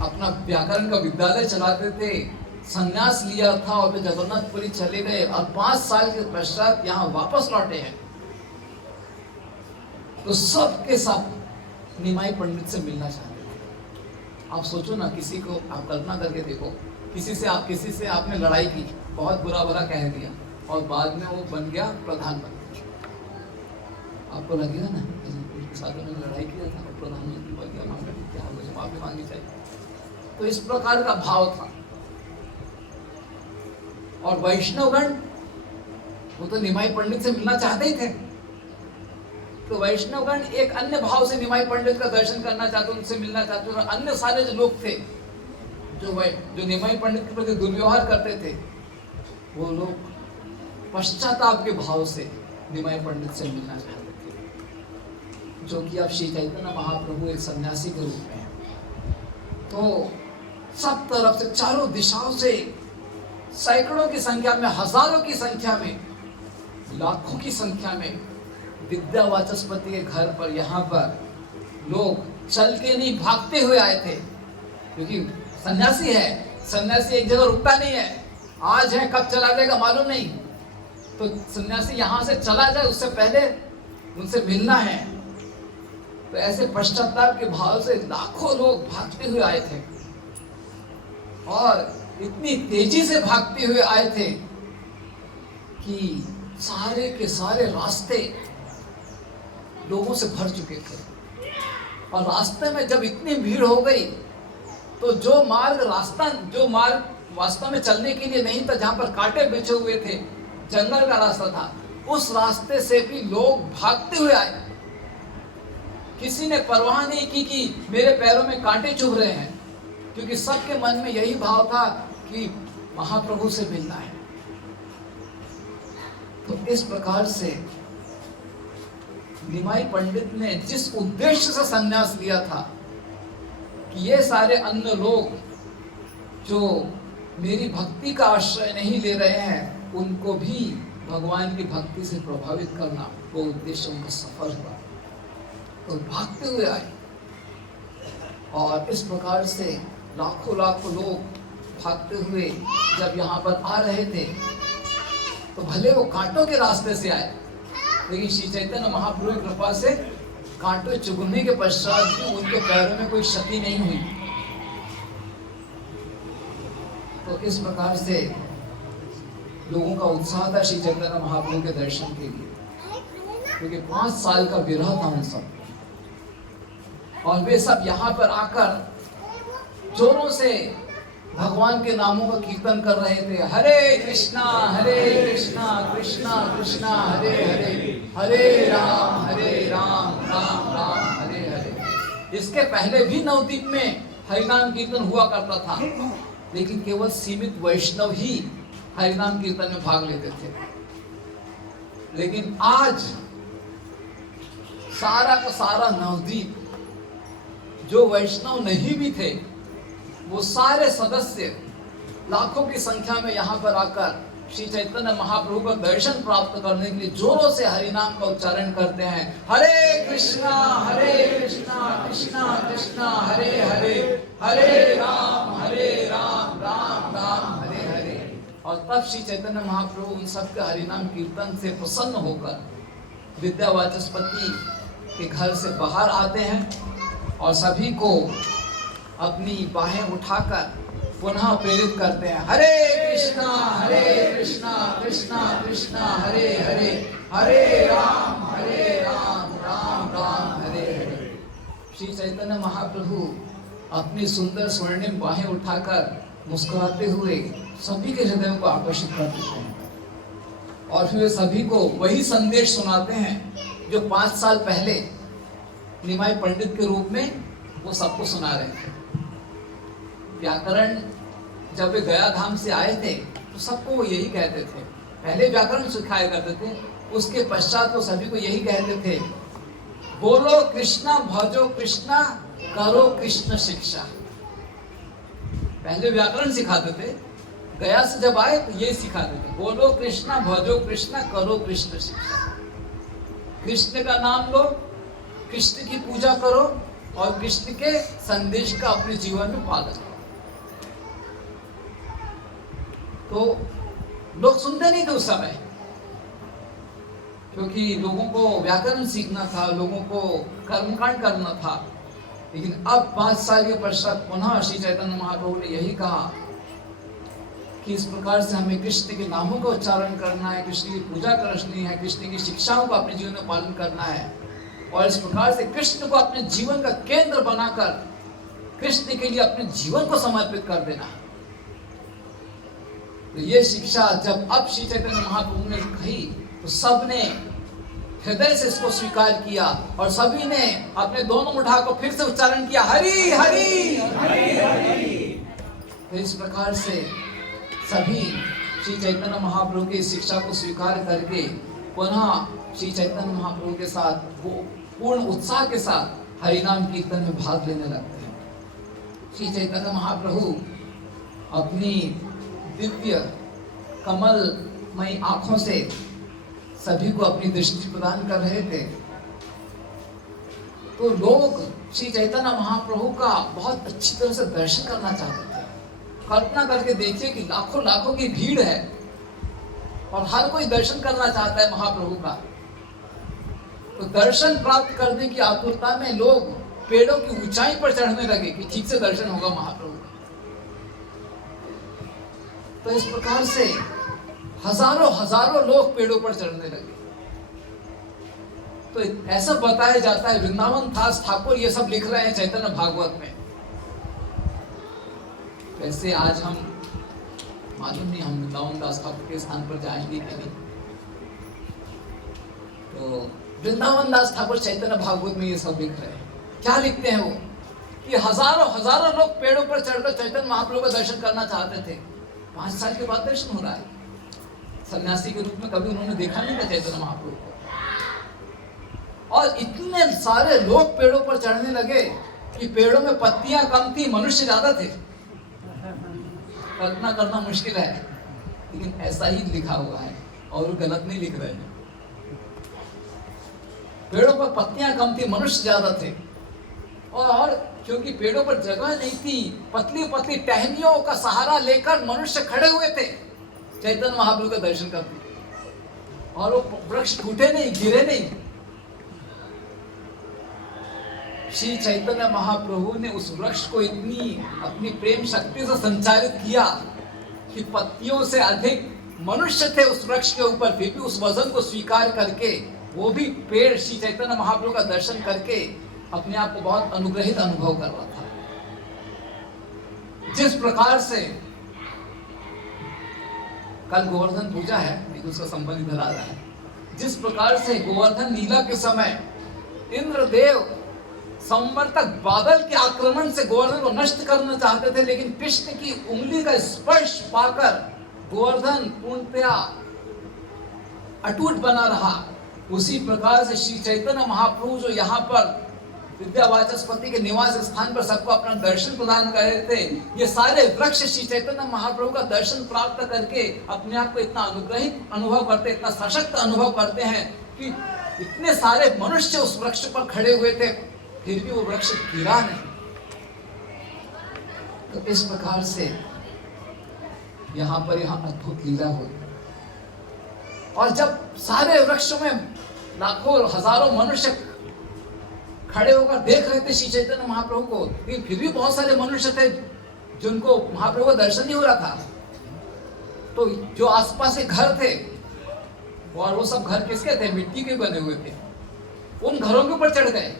अपना व्याकरण का विद्यालय चलाते थे, संन्यास लिया था और वे जगन्नाथपुरी चले गए और 5 साल के पश्चात यहाँ वापस लौटे हैं। तो सब के सब निमाई पंडित से मिलना चाहते थे। आप सोचो ना, किसी को आप कल्पना करके देखो, किसी से आपने लड़ाई की, बहुत बुरा भला कह दिया और बाद में वो बन गया प्रधानमंत्री। आपको लगेगा ना उनके साथ उन्होंने लड़ाई किया था और प्रधानमंत्री बन गया, क्या मुझे माफी मांगनी चाहिए। तो इस प्रकार का भाव था। और वैष्णवगण वो तो निमाई पंडित से मिलना चाहते ही थे, तो वैष्णवगण एक अन्य भाव से निमाई पंडित का दर्शन करना चाहते, उनसे मिलना चाहते। और अन्य सारे जो लोग थे जो निमाई पंडित के प्रति दुर्व्यवहार करते थे, वो लोग पश्चाताप के भाव से निमाई पंडित से मिलना चाहते थे, जो कि अब श्री चैतन्य महाप्रभु एक सन्यासी के रूप में है। तो सब तरफ से, चारों दिशाओं से, सैकड़ों की संख्या में, हजारों की संख्या में, लाखों की संख्या में विद्यावाचस्पति के घर पर यहाँ पर लोग चल के नहीं भागते हुए आए थे, क्योंकि सन्यासी है, सन्यासी एक जगह रुकता नहीं है, आज है कब चला जाएगा मालूम नहीं, तो सन्यासी यहाँ से चला जाए उससे पहले उनसे मिलना है। तो ऐसे पश्चाताप के भाव से लाखों लोग भागते हुए आए थे और इतनी तेजी से भागते हुए आए थे कि सारे के सारे रास्ते लोगों से भर चुके थे। और रास्ते में जब इतनी भीड़ हो गई तो जो मार्ग वास्तव में चलने के लिए नहीं था, जहां पर कांटे बिछे हुए थे, जंगल का रास्ता था, उस रास्ते से भी लोग भागते हुए आए। किसी ने परवाह नहीं की कि मेरे पैरों में कांटे चुभ रहे हैं, क्योंकि सबके मन में यही भाव था कि महाप्रभु से मिलना है। तो इस प्रकार से निमाई पंडित ने जिस उद्देश्य से संन्यास लिया था कि ये सारे अन्य लोग जो मेरी भक्ति का आश्रय नहीं ले रहे हैं, उनको भी भगवान की भक्ति से प्रभावित करना, वो उद्देश्य उनका सफल हुआ। तो भागते हुए आए और इस प्रकार से लाखों लाखों लोग भागते हुए जब यहाँ पर आ रहे थे, तो भले वो कांटों के रास्ते से आए, लेकिन श्री चैतन्य महाप्रभु की कृपा से कांटों चुभने के पश्चात भी उनके पैरों में कोई क्षति नहीं हुई। तो इस प्रकार से लोगों का उत्साह था श्री चैतन्य महाप्रभु के दर्शन के लिए, क्योंकि 5 साल का विरह था उन सब, और वे सब यहाँ पर आकर जोरों से भगवान के नामों का कीर्तन कर रहे थे। हरे कृष्णा कृष्णा कृष्णा हरे हरे, हरे राम राम राम हरे हरे। इसके पहले भी नवद्वीप में हरिनाम कीर्तन हुआ करता था, लेकिन केवल सीमित वैष्णव ही हरिनाम कीर्तन में भाग लेते थे। लेकिन आज सारा का सारा नवद्वीप, जो वैष्णव नहीं भी थे, वो सारे सदस्य लाखों की संख्या में यहाँ पर आकर श्री चैतन्य महाप्रभु का दर्शन प्राप्त करने के लिए जोरों से हरिनाम का उच्चारण करते हैं। हरे कृष्णा कृष्णा कृष्णा हरे हरे, हरे राम राम राम हरे हरे। और तब श्री चैतन्य महाप्रभु उन सबके हरिनाम कीर्तन से प्रसन्न होकर विद्यावाचस्पति के घर से बाहर आते हैं और सभी को अपनी बाहें उठाकर पुनः प्रेरित करते हैं। हरे कृष्णा कृष्णा कृष्णा हरे हरे, हरे राम राम राम हरे हरे। श्री चैतन्य महाप्रभु अपनी सुंदर स्वर्णिम बाहें उठाकर मुस्कुराते हुए सभी के हृदयों को आकर्षित कर देते हैं और फिर सभी को वही संदेश सुनाते हैं जो 5 साल पहले निमाई पंडित के रूप में वो सबको सुना रहे थे। व्याकरण जब वे गया धाम से आए थे तो सबको वो यही कहते थे, पहले व्याकरण सिखाया करते थे, उसके पश्चात वो सभी को यही कहते थे, बोलो कृष्णा भजो कृष्णा करो कृष्ण शिक्षा। पहले व्याकरण सिखाते थे, गया से जब आए तो ये सिखाते थे, बोलो कृष्णा भजो कृष्णा करो कृष्ण शिक्षा। कृष्ण का नाम लो, कृष्ण की पूजा करो और कृष्ण के संदेश का अपने जीवन में पालन करो। तो लोग सुनते नहीं थे उस समय, क्योंकि लोगों को व्याकरण सीखना था, लोगों को कर्मकांड करना था। लेकिन अब 5 साल के पश्चात पुनः श्री चैतन्य महाप्रभु ने यही कहा कि इस प्रकार से हमें कृष्ण के नामों का उच्चारण करना है, कृष्ण की पूजा करनी है, कृष्ण की शिक्षाओं का अपने जीवन में पालन करना है और इस प्रकार से कृष्ण को अपने जीवन का केंद्र बनाकर कृष्ण के लिए अपने जीवन को समर्पित कर देना है। तो ये शिक्षा जब अब श्री चैतन्य महाप्रभु ने कही तो सबने हृदय से इसको स्वीकार किया और सभी ने अपने दोनों मुठा को फिर से उच्चारण किया, हरि हरि हरि हरि। तो इस प्रकार से सभी श्री चैतन्य महाप्रभु की शिक्षा को स्वीकार करके पुनः श्री चैतन्य महाप्रभु के साथ वो पूर्ण उत्साह के साथ हरिनाम कीर्तन में भाग लेने लगते हैं। श्री चैतन्य महाप्रभु अपनी दिव्य कमलमयी आंखों से सभी को अपनी दृष्टि प्रदान कर रहे थे। तो लोग श्री चैतन्य महाप्रभु का बहुत अच्छी तरह से दर्शन करना चाहते थे। कल्पना करके देखिए कि लाखों लाखों की भीड़ है और हर कोई दर्शन करना चाहता है महाप्रभु का। तो दर्शन प्राप्त करने की आतुरता में लोग पेड़ों की ऊंचाई पर चढ़ने लगे कि ठीक से दर्शन होगा महाप्रभु का। तो इस प्रकार से हजारों हजारों लोग पेड़ों पर चढ़ने लगे। तो ऐसा बताया जाता है, वृंदावन दास ठाकुर ये सब लिख रहे हैं चैतन्य भागवत में। वैसे आज हम मालूम नहीं हम वृंदावन दास ठाकुर के स्थान पर जाएंगे कि नहीं। तो वृंदावन दास ठाकुर चैतन्य भागवत में ये सब लिख रहे हैं। क्या लिखते हैं वो कि हजारों हजारों लोग पेड़ों पर चढ़कर चैतन्य महाप्रभु का दर्शन करना चाहते थे। 5 साल के बाद दर्शन हो रहा है। सन्यासी के रूप में कभी उन्होंने देखा नहीं था चैतन्य महाप्रभु को। और इतने सारे लोग पेड़ों पर चढ़ने लगे कि पेड़ों में पत्तियां कम थी, मनुष्य ज्यादा थे। कल्पना करना मुश्किल है, लेकिन ऐसा ही लिखा हुआ है और वो गलत नहीं लिख रहे हैं। पेड़ों पर पत्तियां कम थी, मनुष्य ज्यादा थे। और क्योंकि पेड़ों पर जगह नहीं थी, पतली पतली टहनियों का सहारा लेकर मनुष्य खड़े हुए थे चैतन्य महाप्रभु का दर्शन करते। और वो वृक्ष टूटे नहीं, गिरे नहीं। श्री चैतन्य महाप्रभु ने उस वृक्ष को इतनी अपनी प्रेम शक्ति से संचालित किया कि पत्तियों से अधिक मनुष्य थे उस वृक्ष के ऊपर, फिर भी उस वजन को स्वीकार करके वो भी पेड़ श्री चैतन्य महाप्रभु का दर्शन करके अपने आप को बहुत अनुग्रहित अनुभव कर रहा था। जिस प्रकार से कल गोवर्धन पूजा है, लेकिन उसका संबंध इधर आ रहा है। जिस प्रकार से गोवर्धन लीला के समय इंद्रदेव संवर्तक बादल के आक्रमण से गोवर्धन को नष्ट करना चाहते थे, लेकिन कृष्ण की उंगली का स्पर्श पाकर गोवर्धन पूर्णतया अटूट बना रहा। उसी प्रकार से श्री चैतन्य महाप्रभु जो यहाँ पर विद्यावाचस्पति के निवास स्थान पर सबको अपना दर्शन प्रदान कर रहे थे, ये सारे वृक्ष श्री चैतन्य महाप्रभु का दर्शन प्राप्त करके अपने आप को इतना अनुग्रहित अनुभव करते, इतना सशक्त अनुभव करते हैं कि इतने सारे मनुष्य उस वृक्ष पर खड़े हुए थे, फिर भी वो वृक्ष गिरा नहीं। तो इस प्रकार से यहाँ पर अद्भुत लीला हुई। और जब सारे वृक्षों में लाखों हजारों मनुष्य खड़े होकर देख रहे थे श्री चैतन्य महाप्रभु को, लेकिन फिर भी बहुत सारे मनुष्य थे जिनको महाप्रभु का दर्शन नहीं हो रहा था। तो जो आसपास के घर थे, और वो सब घर किसके थे? मिट्टी के बने हुए थे। उन घरों के ऊपर चढ़ गए।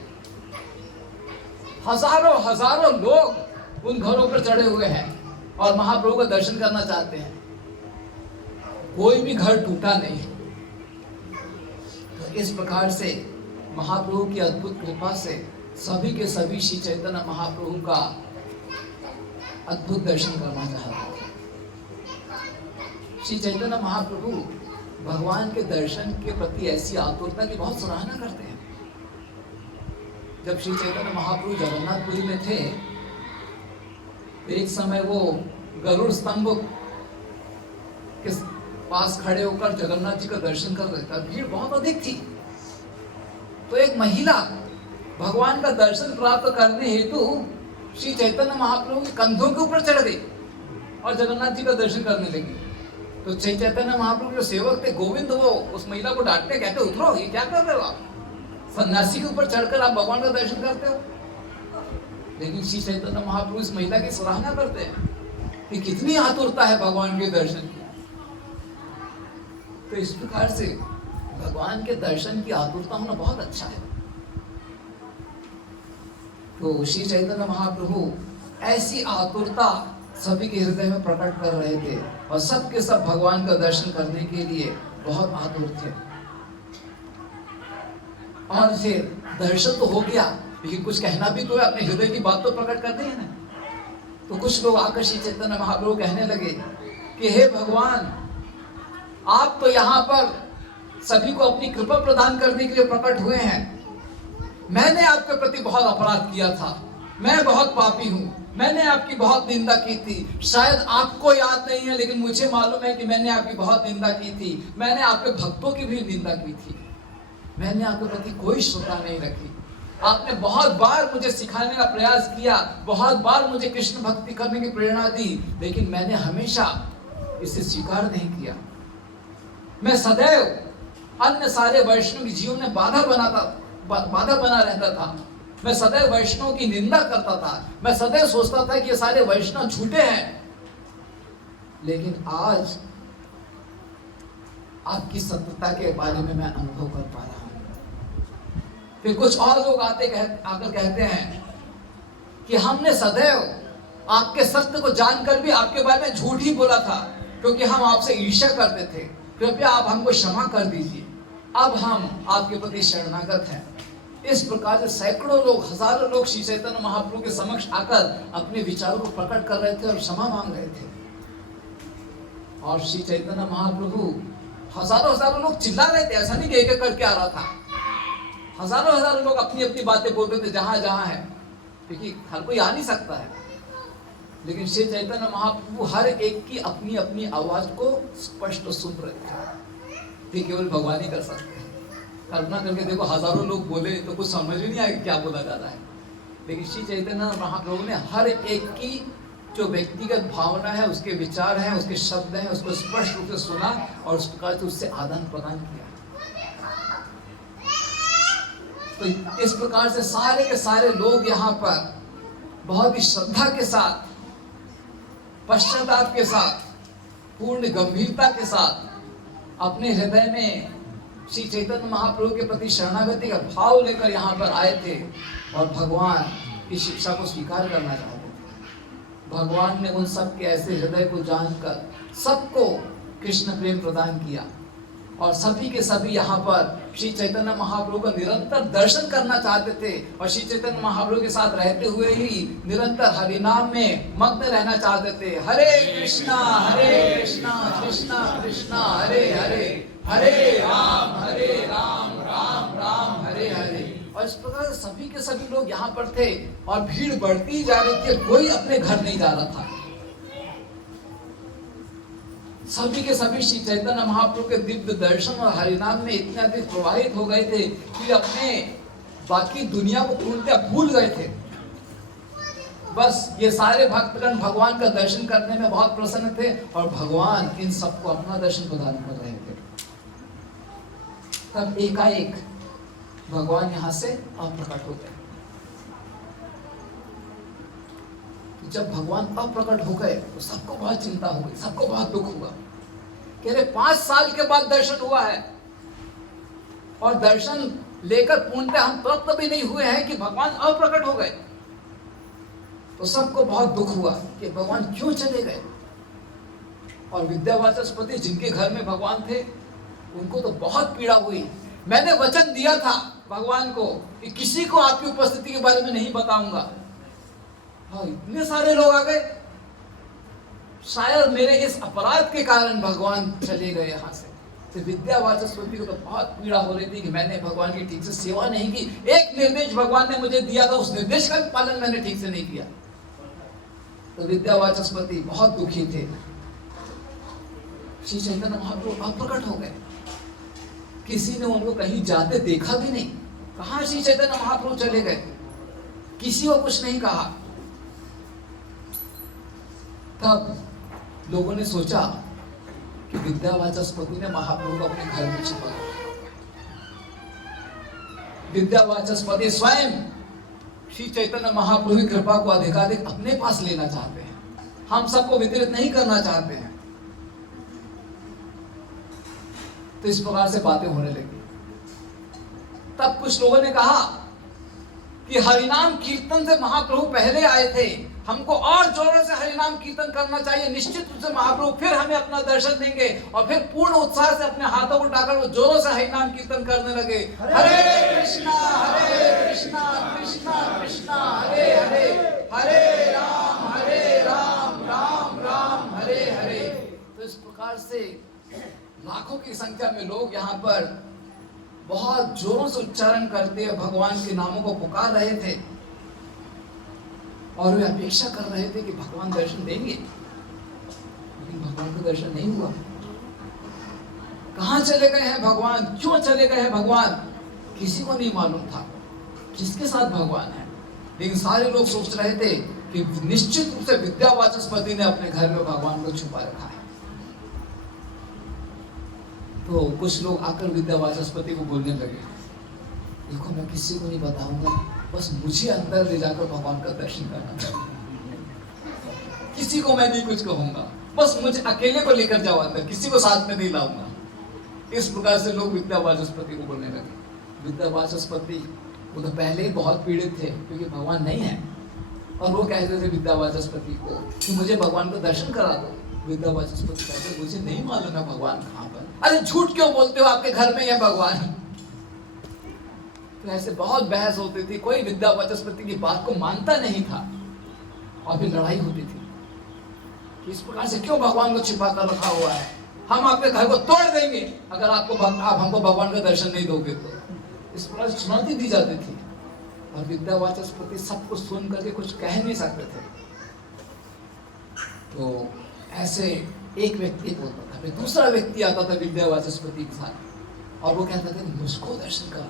हजारों हजारों लोग उन घरों पर चढ़े हुए हैं और महाप्रभु का दर्शन करना चाहते हैं। कोई भी घर टूटा नहीं। तो इस प्रकार से महाप्रभु की अद्भुत कृपा से सभी के सभी श्री चैतन्य महाप्रभु का अद्भुत दर्शन करना चाहते थे। श्री चैतन्य महाप्रभु भगवान के दर्शन के प्रति ऐसी आतुरता की बहुत सराहना करते हैं। जब श्री चैतन्य महाप्रभु जगन्नाथपुरी में थे, एक समय वो गरुड़ स्तंभ के पास खड़े होकर जगन्नाथ जी का दर्शन कर रहे थे। भीड़ बहुत अधिक थी। तो एक महिला भगवान का दर्शन प्राप्त करने हेतु श्री चैतन्य महाप्रभु के कंधों के ऊपर चढ़ गई और जगन्नाथ जी का दर्शन करने लगी। तो श्री चैतन्य महाप्रभु जो सेवक थे गोविंद, वो उस महिला को डांटते, कहते उतरो, ये क्या कर रहे हो आप? सन्यासी के ऊपर चढ़कर आप भगवान का दर्शन करते हो। लेकिन श्री चैतन्य महाप्रभु इस महिला की सराहना करते हैं कि कितनी आतुरता है भगवान के दर्शन की। तो इस प्रकार से भगवान के दर्शन की आतुरता होना बहुत अच्छा है। तो श्री चैतन्य महाप्रभु ऐसी आतुरता सभी के हृदय में प्रकट कर रहे थे और सबके सब भगवान का दर्शन करने के लिए बहुत आतुर थे। और फिर दर्शन तो हो गया, लेकिन कुछ कहना भी तो है, अपने हृदय की बात तो प्रकट करते हैं ना। तो कुछ लोग आकर श्री चैतन्य महाप्रभु कहने लगे कि हे भगवान, आप तो यहाँ पर सभी को अपनी कृपा प्रदान करने के लिए प्रकट हुए हैं। मैंने आपके प्रति बहुत अपराध किया था, मैं बहुत पापी हूँ, मैंने आपकी बहुत निंदा की थी। शायद आपको याद नहीं है, लेकिन मुझे मालूम है कि मैंने आपकी बहुत निंदा की थी। मैंने आपके भक्तों की भी निंदा की थी। मैंने आपके प्रति कोई श्रद्धा नहीं रखी। आपने बहुत बार मुझे सिखाने का प्रयास किया, बहुत बार मुझे कृष्ण भक्ति करने की प्रेरणा दी, लेकिन मैंने हमेशा इसे स्वीकार नहीं किया। मैं सदैव अन्य सारे वैष्णव के जीवन में बाधा बना रहता था। मैं सदैव वैष्णव की निंदा करता था। मैं सदैव सोचता था कि ये सारे वैष्णव झूठे हैं। लेकिन आज आपकी सत्यता के बारे में मैं अनुभव कर पा रहा हूं। फिर कुछ और लोग आकर कहते हैं कि हमने सदैव आपके सत्य को जानकर भी आपके बारे में झूठ ही बोला था, क्योंकि हम आपसे ईर्ष्या करते थे। कृपया आप हमको क्षमा कर दीजिए, अब हम आपके प्रति शरणागत हैं। इस प्रकार से सैकड़ों लोग, हजारों लोग श्री चैतन्य महाप्रभु के समक्ष आकर अपने विचारों को प्रकट कर रहे थे और क्षमा मांग रहे थे। और श्री चैतन्य महाप्रभु, हजारों लोग चिल्ला रहे थे। ऐसा नहीं कि एक एक करके आ रहा था, हजारों लोग अपनी अपनी बातें बोल रहे थे जहां जहां है, क्योंकि हर कोई आ नहीं सकता है। लेकिन श्री चैतन्य महाप्रभु हर एक की अपनी अपनी आवाज को स्पष्ट सुन रहे थे। ये केवल भगवान ही कर सकते हैं। कल्पना करके देखो, हजारों लोग बोले तो कुछ समझ ही नहीं आया क्या बोला जा रहा है। लेकिन श्री चैतन्य महाप्रभु ने हर एक की जो व्यक्तिगत भावना है, उसके विचार हैं, उसके शब्द हैं, उसको स्पष्ट रूप से सुना और उस प्रकार से उससे आदान प्रदान किया। तो इस प्रकार से सारे के सारे लोग यहाँ पर बहुत ही श्रद्धा के साथ, पश्चाताप के साथ, पूर्ण गंभीरता के साथ अपने हृदय में श्री चैतन्य महाप्रभु के प्रति शरणागति का भाव लेकर यहाँ पर आए थे और भगवान की शिक्षा को स्वीकार करना चाहते थे। भगवान ने उन सब के ऐसे हृदय को जानकर सबको कृष्ण प्रेम प्रदान किया और सभी के सभी यहाँ पर श्री चैतन्य महाप्रभु का निरंतर दर्शन करना चाहते थे और श्री चैतन्य महाप्रभु के साथ रहते हुए ही निरंतर हरि नाम में मग्न रहना चाहते थे। हरे कृष्णा कृष्णा कृष्णा हरे हरे, हरे राम राम राम हरे हरे। और इस प्रकार से सभी के सभी लोग यहाँ पर थे और भीड़ बढ़ती जा रही थी। कोई अपने घर नहीं जा रहा था। सभी के सभी श्री चैतन्य महाप्रभु के दिव्य दर्शन और हरिनाम में इतने अधिक प्रवाहित हो गए थे कि अपने बाकी दुनिया को पूर्णतः भूल गए थे। बस ये सारे भक्तगण भगवान का दर्शन करने में बहुत प्रसन्न थे और भगवान इन सबको अपना दर्शन प्रदान कर रहे थे। तब एकाएक भगवान यहाँ से अप्रकट हो गए। जब भगवान अप्रकट हो गए तो सबको बहुत चिंता हो गई, सबको बहुत दुख हुआ। कह रहे 5 साल के बाद दर्शन हुआ है और दर्शन लेकर पूर्णतः हम प्राप्त भी नहीं हुए हैं कि भगवान अप्रकट हो गए। तो सबको बहुत दुख हुआ कि भगवान क्यों चले गए। और विद्यावाचस्पति जिनके घर में भगवान थे उनको तो बहुत पीड़ा हुई। मैंने वचन दिया था भगवान को कि किसी को आपकी उपस्थिति के बारे में नहीं बताऊंगा। हाँ, इतने सारे लोग आ गए। शायद मेरे इस अपराध के कारण भगवान चले गए यहाँ से। तो विद्यावाचस्पति को तो बहुत पीड़ा हो रही थी कि मैंने भगवान की ठीक से सेवा नहीं की। एक निर्देश भगवान ने मुझे दिया था, उस निर्देश का भी पालन मैंने ठीक से नहीं किया। तो विद्यावाचस्पति बहुत दुखी थे। श्री चैतन्य महाप्रभु अप्रकट हो गए। किसी ने उनको कहीं जाते देखा भी नहीं। कहाँ श्री चैतन्य महाप्रभु चले गए, किसी को कुछ नहीं कहा। तब लोगों ने सोचा कि विद्यावाचस्पति ने महाप्रभु को अपने घर में छिपा। विद्यावाचस्पति स्वयं श्री चैतन्य महाप्रभु की कृपा को अधिकाधिक अपने पास लेना चाहते हैं। हम सबको वितरित नहीं करना चाहते हैं। तो इस प्रकार से बातें होने लगी। तब कुछ लोगों ने कहा कि हरिनाम कीर्तन से महाप्रभु पहले आए थे, हमको और जोरों से हरिनाम कीर्तन करना चाहिए। निश्चित रूप से महाप्रभु फिर हमें अपना दर्शन देंगे। और फिर पूर्ण उत्साह से अपने हाथों को उठाकर वो जोरों से हरिनाम कीर्तन करने लगे। हरे कृष्णा कृष्णा कृष्णा हरे हरे, हरे राम राम हरे हरे। तो इस प्रकार से लाखों की संख्या में लोग यहाँ पर बहुत जोरों से उच्चारण करते हुए भगवान के नामों को पुकार रहे थे और वे अपेक्षा कर रहे थे कि भगवान दर्शन देंगे। लेकिन भगवान को दर्शन नहीं हुआ। कहाँ चले गए हैं भगवान, क्यों चले गए हैं भगवान, किसी को नहीं मालूम था। किसके साथ भगवान है। लेकिन सारे लोग सोच रहे थे कि निश्चित रूप से विद्या वाचस्पति ने अपने घर में भगवान को छुपा रखा है। तो कुछ लोग आकर विद्या वाचस्पति को बोलने लगे, देखो मैं किसी को नहीं बताऊंगा, बस मुझे अंदर ले जाकर भगवान का दर्शन करना था, किसी को मैं नहीं कुछ कहूंगा, बस मुझे अकेले को लेकर जाओ अंदर, किसी को साथ में नहीं लाऊंगा। इस प्रकार से लोग विद्या वाचस्पति को बोलने लगे। विद्या वाचस्पति वो तो पहले ही बहुत पीड़ित थे क्योंकि भगवान नहीं है, और वो कहते थे विद्या वाचस्पति को कि मुझे भगवान को दर्शन करा दो। विद्या वाचस्पति कहते मुझे नहीं मालूम है भगवान कहाँ पर। अरे झूठ क्यों बोलते हो, आपके घर में है भगवान। तो ऐसे बहुत बहस होती थी, कोई विद्या वाचस्पति की बात को मानता नहीं था और फिर लड़ाई होती थी। इस प्रकार से क्यों भगवान को छिपा कर रखा हुआ है, हम आपके घर को तोड़ देंगे अगर आप हमको भगवान का दर्शन नहीं दोगे तो। इस प्रकार से चुनौती दी जाती थी और विद्या वाचस्पति सब कुछ सुन करके कुछ कह नहीं सकते थे। तो ऐसे एक व्यक्ति बोलता था, फिर दूसरा व्यक्ति आता था विद्या वाचस्पति के साथ और वो कहता था मुझको दर्शन करा,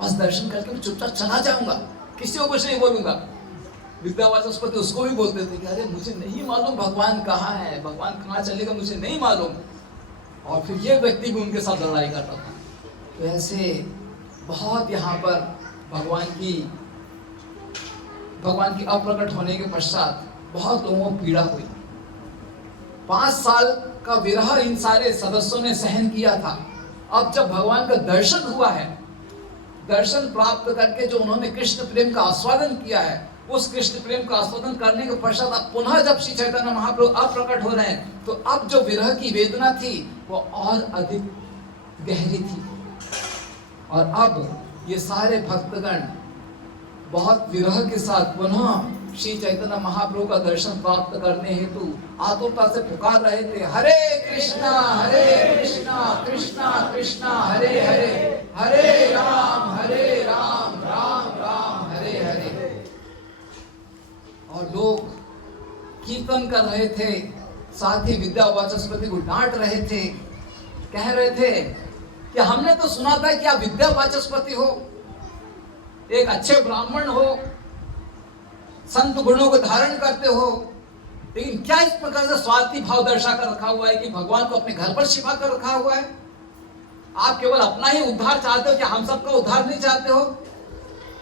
बस दर्शन करके मैं चुपचाप चला जाऊंगा, किसी को कुछ नहीं बोलूंगा। विद्या वाचस्पति उसको भी बोलते थे कि अरे मुझे नहीं मालूम भगवान कहाँ है, भगवान कहाँ चलेगा मुझे नहीं मालूम। और फिर ये व्यक्ति भी उनके साथ लड़ाई करता था। तो ऐसे बहुत यहाँ पर भगवान की अप्रकट होने के पश्चात बहुत लोगों को पीड़ा हुई। 5 साल का विरह इन सारे सदस्यों ने सहन किया था। अब जब भगवान का दर्शन हुआ है, दर्शन प्राप्त करके जो उन्होंने कृष्ण प्रेम का आस्वादन किया है, उस कृष्ण प्रेम का आस्वादन करने के पश्चात अब पुनः जब श्री चैतन्य महाप्रभु अप्रकट हो रहे हैं, तो अब जो विरह की वेदना थी वो और अधिक गहरी थी। और अब ये सारे भक्तगण बहुत विरह के साथ पुनः श्री चैतन्य महाप्रभु का दर्शन प्राप्त करने हेतु आतुरता से पुकार रहे थे, हरे कृष्णा कृष्णा कृष्णा हरे हरे, हरे राम राम राम हरे हरे। और लोग कीर्तन कर रहे थे, साथ ही विद्या वाचस्पति को डांट रहे थे, कह रहे थे कि हमने तो सुना था कि आप विद्या वाचस्पति हो, एक अच्छे ब्राह्मण हो, संत गुणों को धारण करते हो, लेकिन क्या इस प्रकार से स्वार्थी भाव दर्शा कर रखा हुआ है कि भगवान को अपने घर पर छिपा कर रखा हुआ है। आप केवल अपना ही उद्धार चाहते हो कि हम सबका उद्धार नहीं चाहते हो।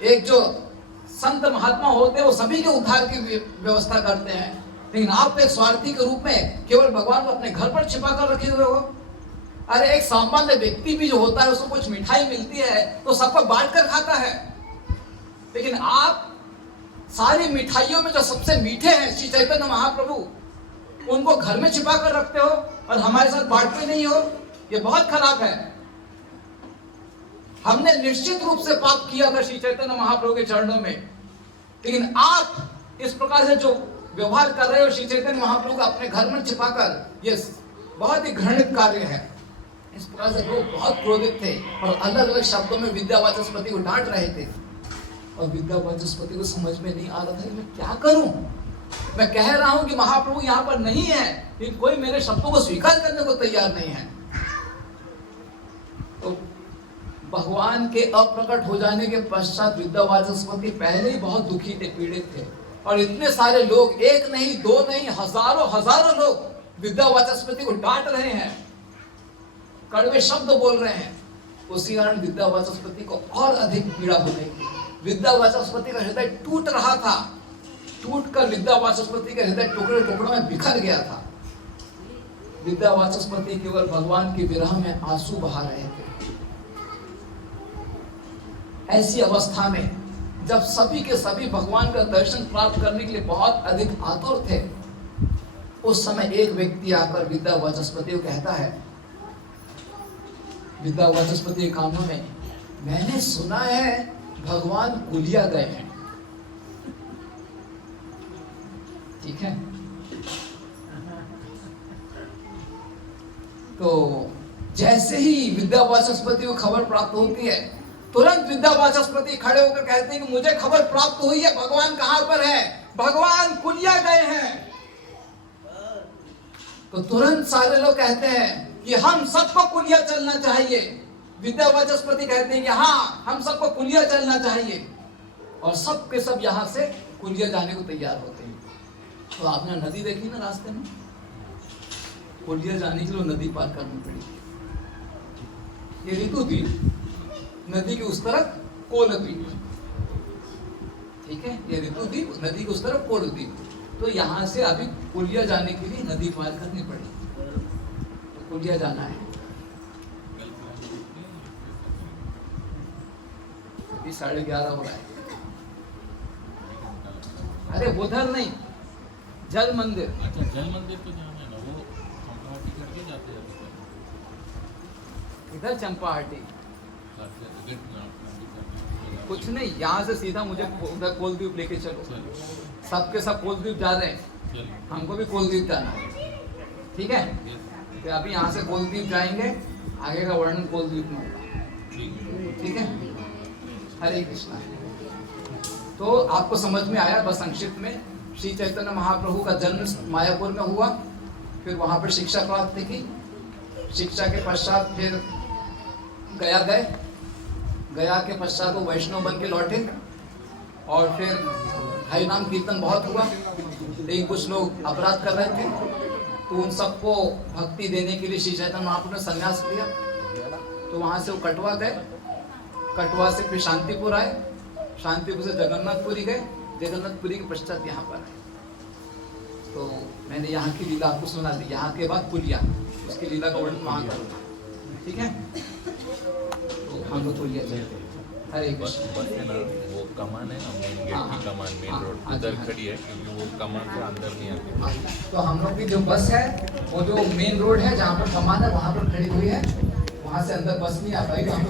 एक जो संत महात्मा होते हैं वो सभी के उद्धार की व्यवस्था करते हैं, लेकिन आप एक स्वार्थी के रूप में केवल भगवान को अपने घर पर छिपा कर रखे हुए हो। अरे एक सामान्य व्यक्ति भी जो होता है उसको कुछ मिठाई मिलती है तो सबको बांट कर खाता है, लेकिन आप सारी मिठाइयों में जो सबसे मीठे हैं श्री चैतन्य महाप्रभु, उनको घर में छिपा कर रखते हो और हमारे साथ बांटते नहीं हो। ये बहुत खराब है। हमने निश्चित रूप से पाप किया था श्री चैतन्य महाप्रभु के चरणों में, लेकिन आप इस प्रकार से जो व्यवहार कर रहे हो श्री चैतन्य महाप्रभु को अपने घर में छिपाकर, ये बहुत ही घृणित कार्य है। इस प्रकार से लोग बहुत क्रोधित थे और अलग अलग शब्दों में विद्या वाचस्पति को डांट रहे थे। और विद्या वाचस्पति को समझ में नहीं आ रहा था कि मैं क्या करूं। मैं कह रहा हूं कि महाप्रभु यहाँ पर नहीं है, लेकिन कोई मेरे शब्दों को स्वीकार करने को तैयार नहीं है। तो भगवान के अप्रकट हो जाने के पश्चात विद्या वाचस्पति पहले ही बहुत दुखी थे, पीड़ित थे, और इतने सारे लोग, एक नहीं दो नहीं, हजारों लोग विद्या वाचस्पति को डांट रहे हैं, कड़वे शब्द बोल रहे हैं। उसी कारण विद्या वाचस्पति को और अधिक पीड़ा हो गई। विद्या वाचस्पति का हृदय टूट रहा था, टूटकर विद्या वाचस्पति का हृदय टुकड़े टुकड़ों में बिखर गया था। विद्या वाचस्पति केवल भगवान के विरह में आंसू बहा रहे थे। ऐसी अवस्था में जब सभी के सभी भगवान का दर्शन प्राप्त करने के लिए बहुत अधिक आतुर थे, उस समय एक व्यक्ति आकर विद्या वाचस्पति को कहता है, विद्या वाचस्पति के कानों में, मैंने सुना है भगवान कुलिया गए हैं। ठीक है, तो जैसे ही विद्या वाचस्पति को खबर प्राप्त होती है, तुरंत विद्या वाचस्पति खड़े होकर कहते हैं कि मुझे खबर प्राप्त हुई है, भगवान कहां पर है, भगवान कुलिया गए हैं। तो तुरंत सारे लोग कहते हैं कि हम सबको कुलिया चलना चाहिए। विद्या वाचस्पति कहते हैं कि हाँ, हम सबको कुलिया चलना चाहिए। और सब के सब यहाँ से कुलिया जाने को तैयार होते हैं। तो आपने नदी देखी ना रास्ते में, कुलिया जाने के लिए नदी पार करनी पड़ी। ये ऋतु द्वीप, नदी के उस तरफ कोल द्वीप, ठीक है, ये ऋतु द्वीप, नदी के उस तरफ कोल द्वीप। तो यहाँ से अभी कुलिया जाने के लिए नदी पार करनी पड़ी, तो कुलिया जाना है। अभी 11:30 हो रहा है। अरे उधर नहीं, जल मंदिर। अच्छा, जल मंदिर तो जाना है ना, वो चंपाहाटी करके जाते हैं। इधर चंपाहाटी गेट कुछ नहीं, यहाँ से सीधा मुझे उधर कोलद्वीप लेके चलो। सबके सब कोलद्वीप जा रहे हैं, हमको भी कोलद्वीप जाना है, ठीक है। तो अभी यहाँ से कोलद्वीप जाएंगे, आगे का वर्णन कोलद्वीप में होगा, ठीक है। हरे कृष्णा। तो आपको समझ में आया बस संक्षिप्त में। श्री चैतन्य महाप्रभु का जन्म मायापुर में हुआ, फिर वहाँ पर शिक्षा प्राप्त की, शिक्षा के पश्चात फिर गया गए, गया के पश्चात वो वैष्णव बन के लौटे, और फिर हरि नाम कीर्तन बहुत हुआ, लेकिन कुछ लोग अपराध कर रहे थे, तो उन सबको भक्ति देने के लिए श्री चैतन्य महाप्रभु ने संन्यास लिया। तो वहाँ से वो कटवा गए, कटवा से फिर शांतिपुर आए, शांतिपुर से जगन्नाथपुरी गए, जगन्नाथपुरी के पश्चात यहाँ पर आए। तो मैंने यहाँ की लीला आपको सुना दी, यहाँ के बाद पुलिया, उसकी लीला का वर्णन वहाँ करूँगा, ठीक है। तो हम लोग पुलिया चलते हैं। हरे बस कृष्ण। है ना, वो कमान है ना, मेन गेट की कमान, मेन रोड उधर खड़ी है, क्योंकि वो कमान से अंदर नहीं आती। तो हम लोग की जो बस है, वो जो मेन रोड है जहाँ पर कमान है वहाँ पर खड़ी हुई है, वहाँ से अंदर बस नहीं आ पाएगी। हम लोग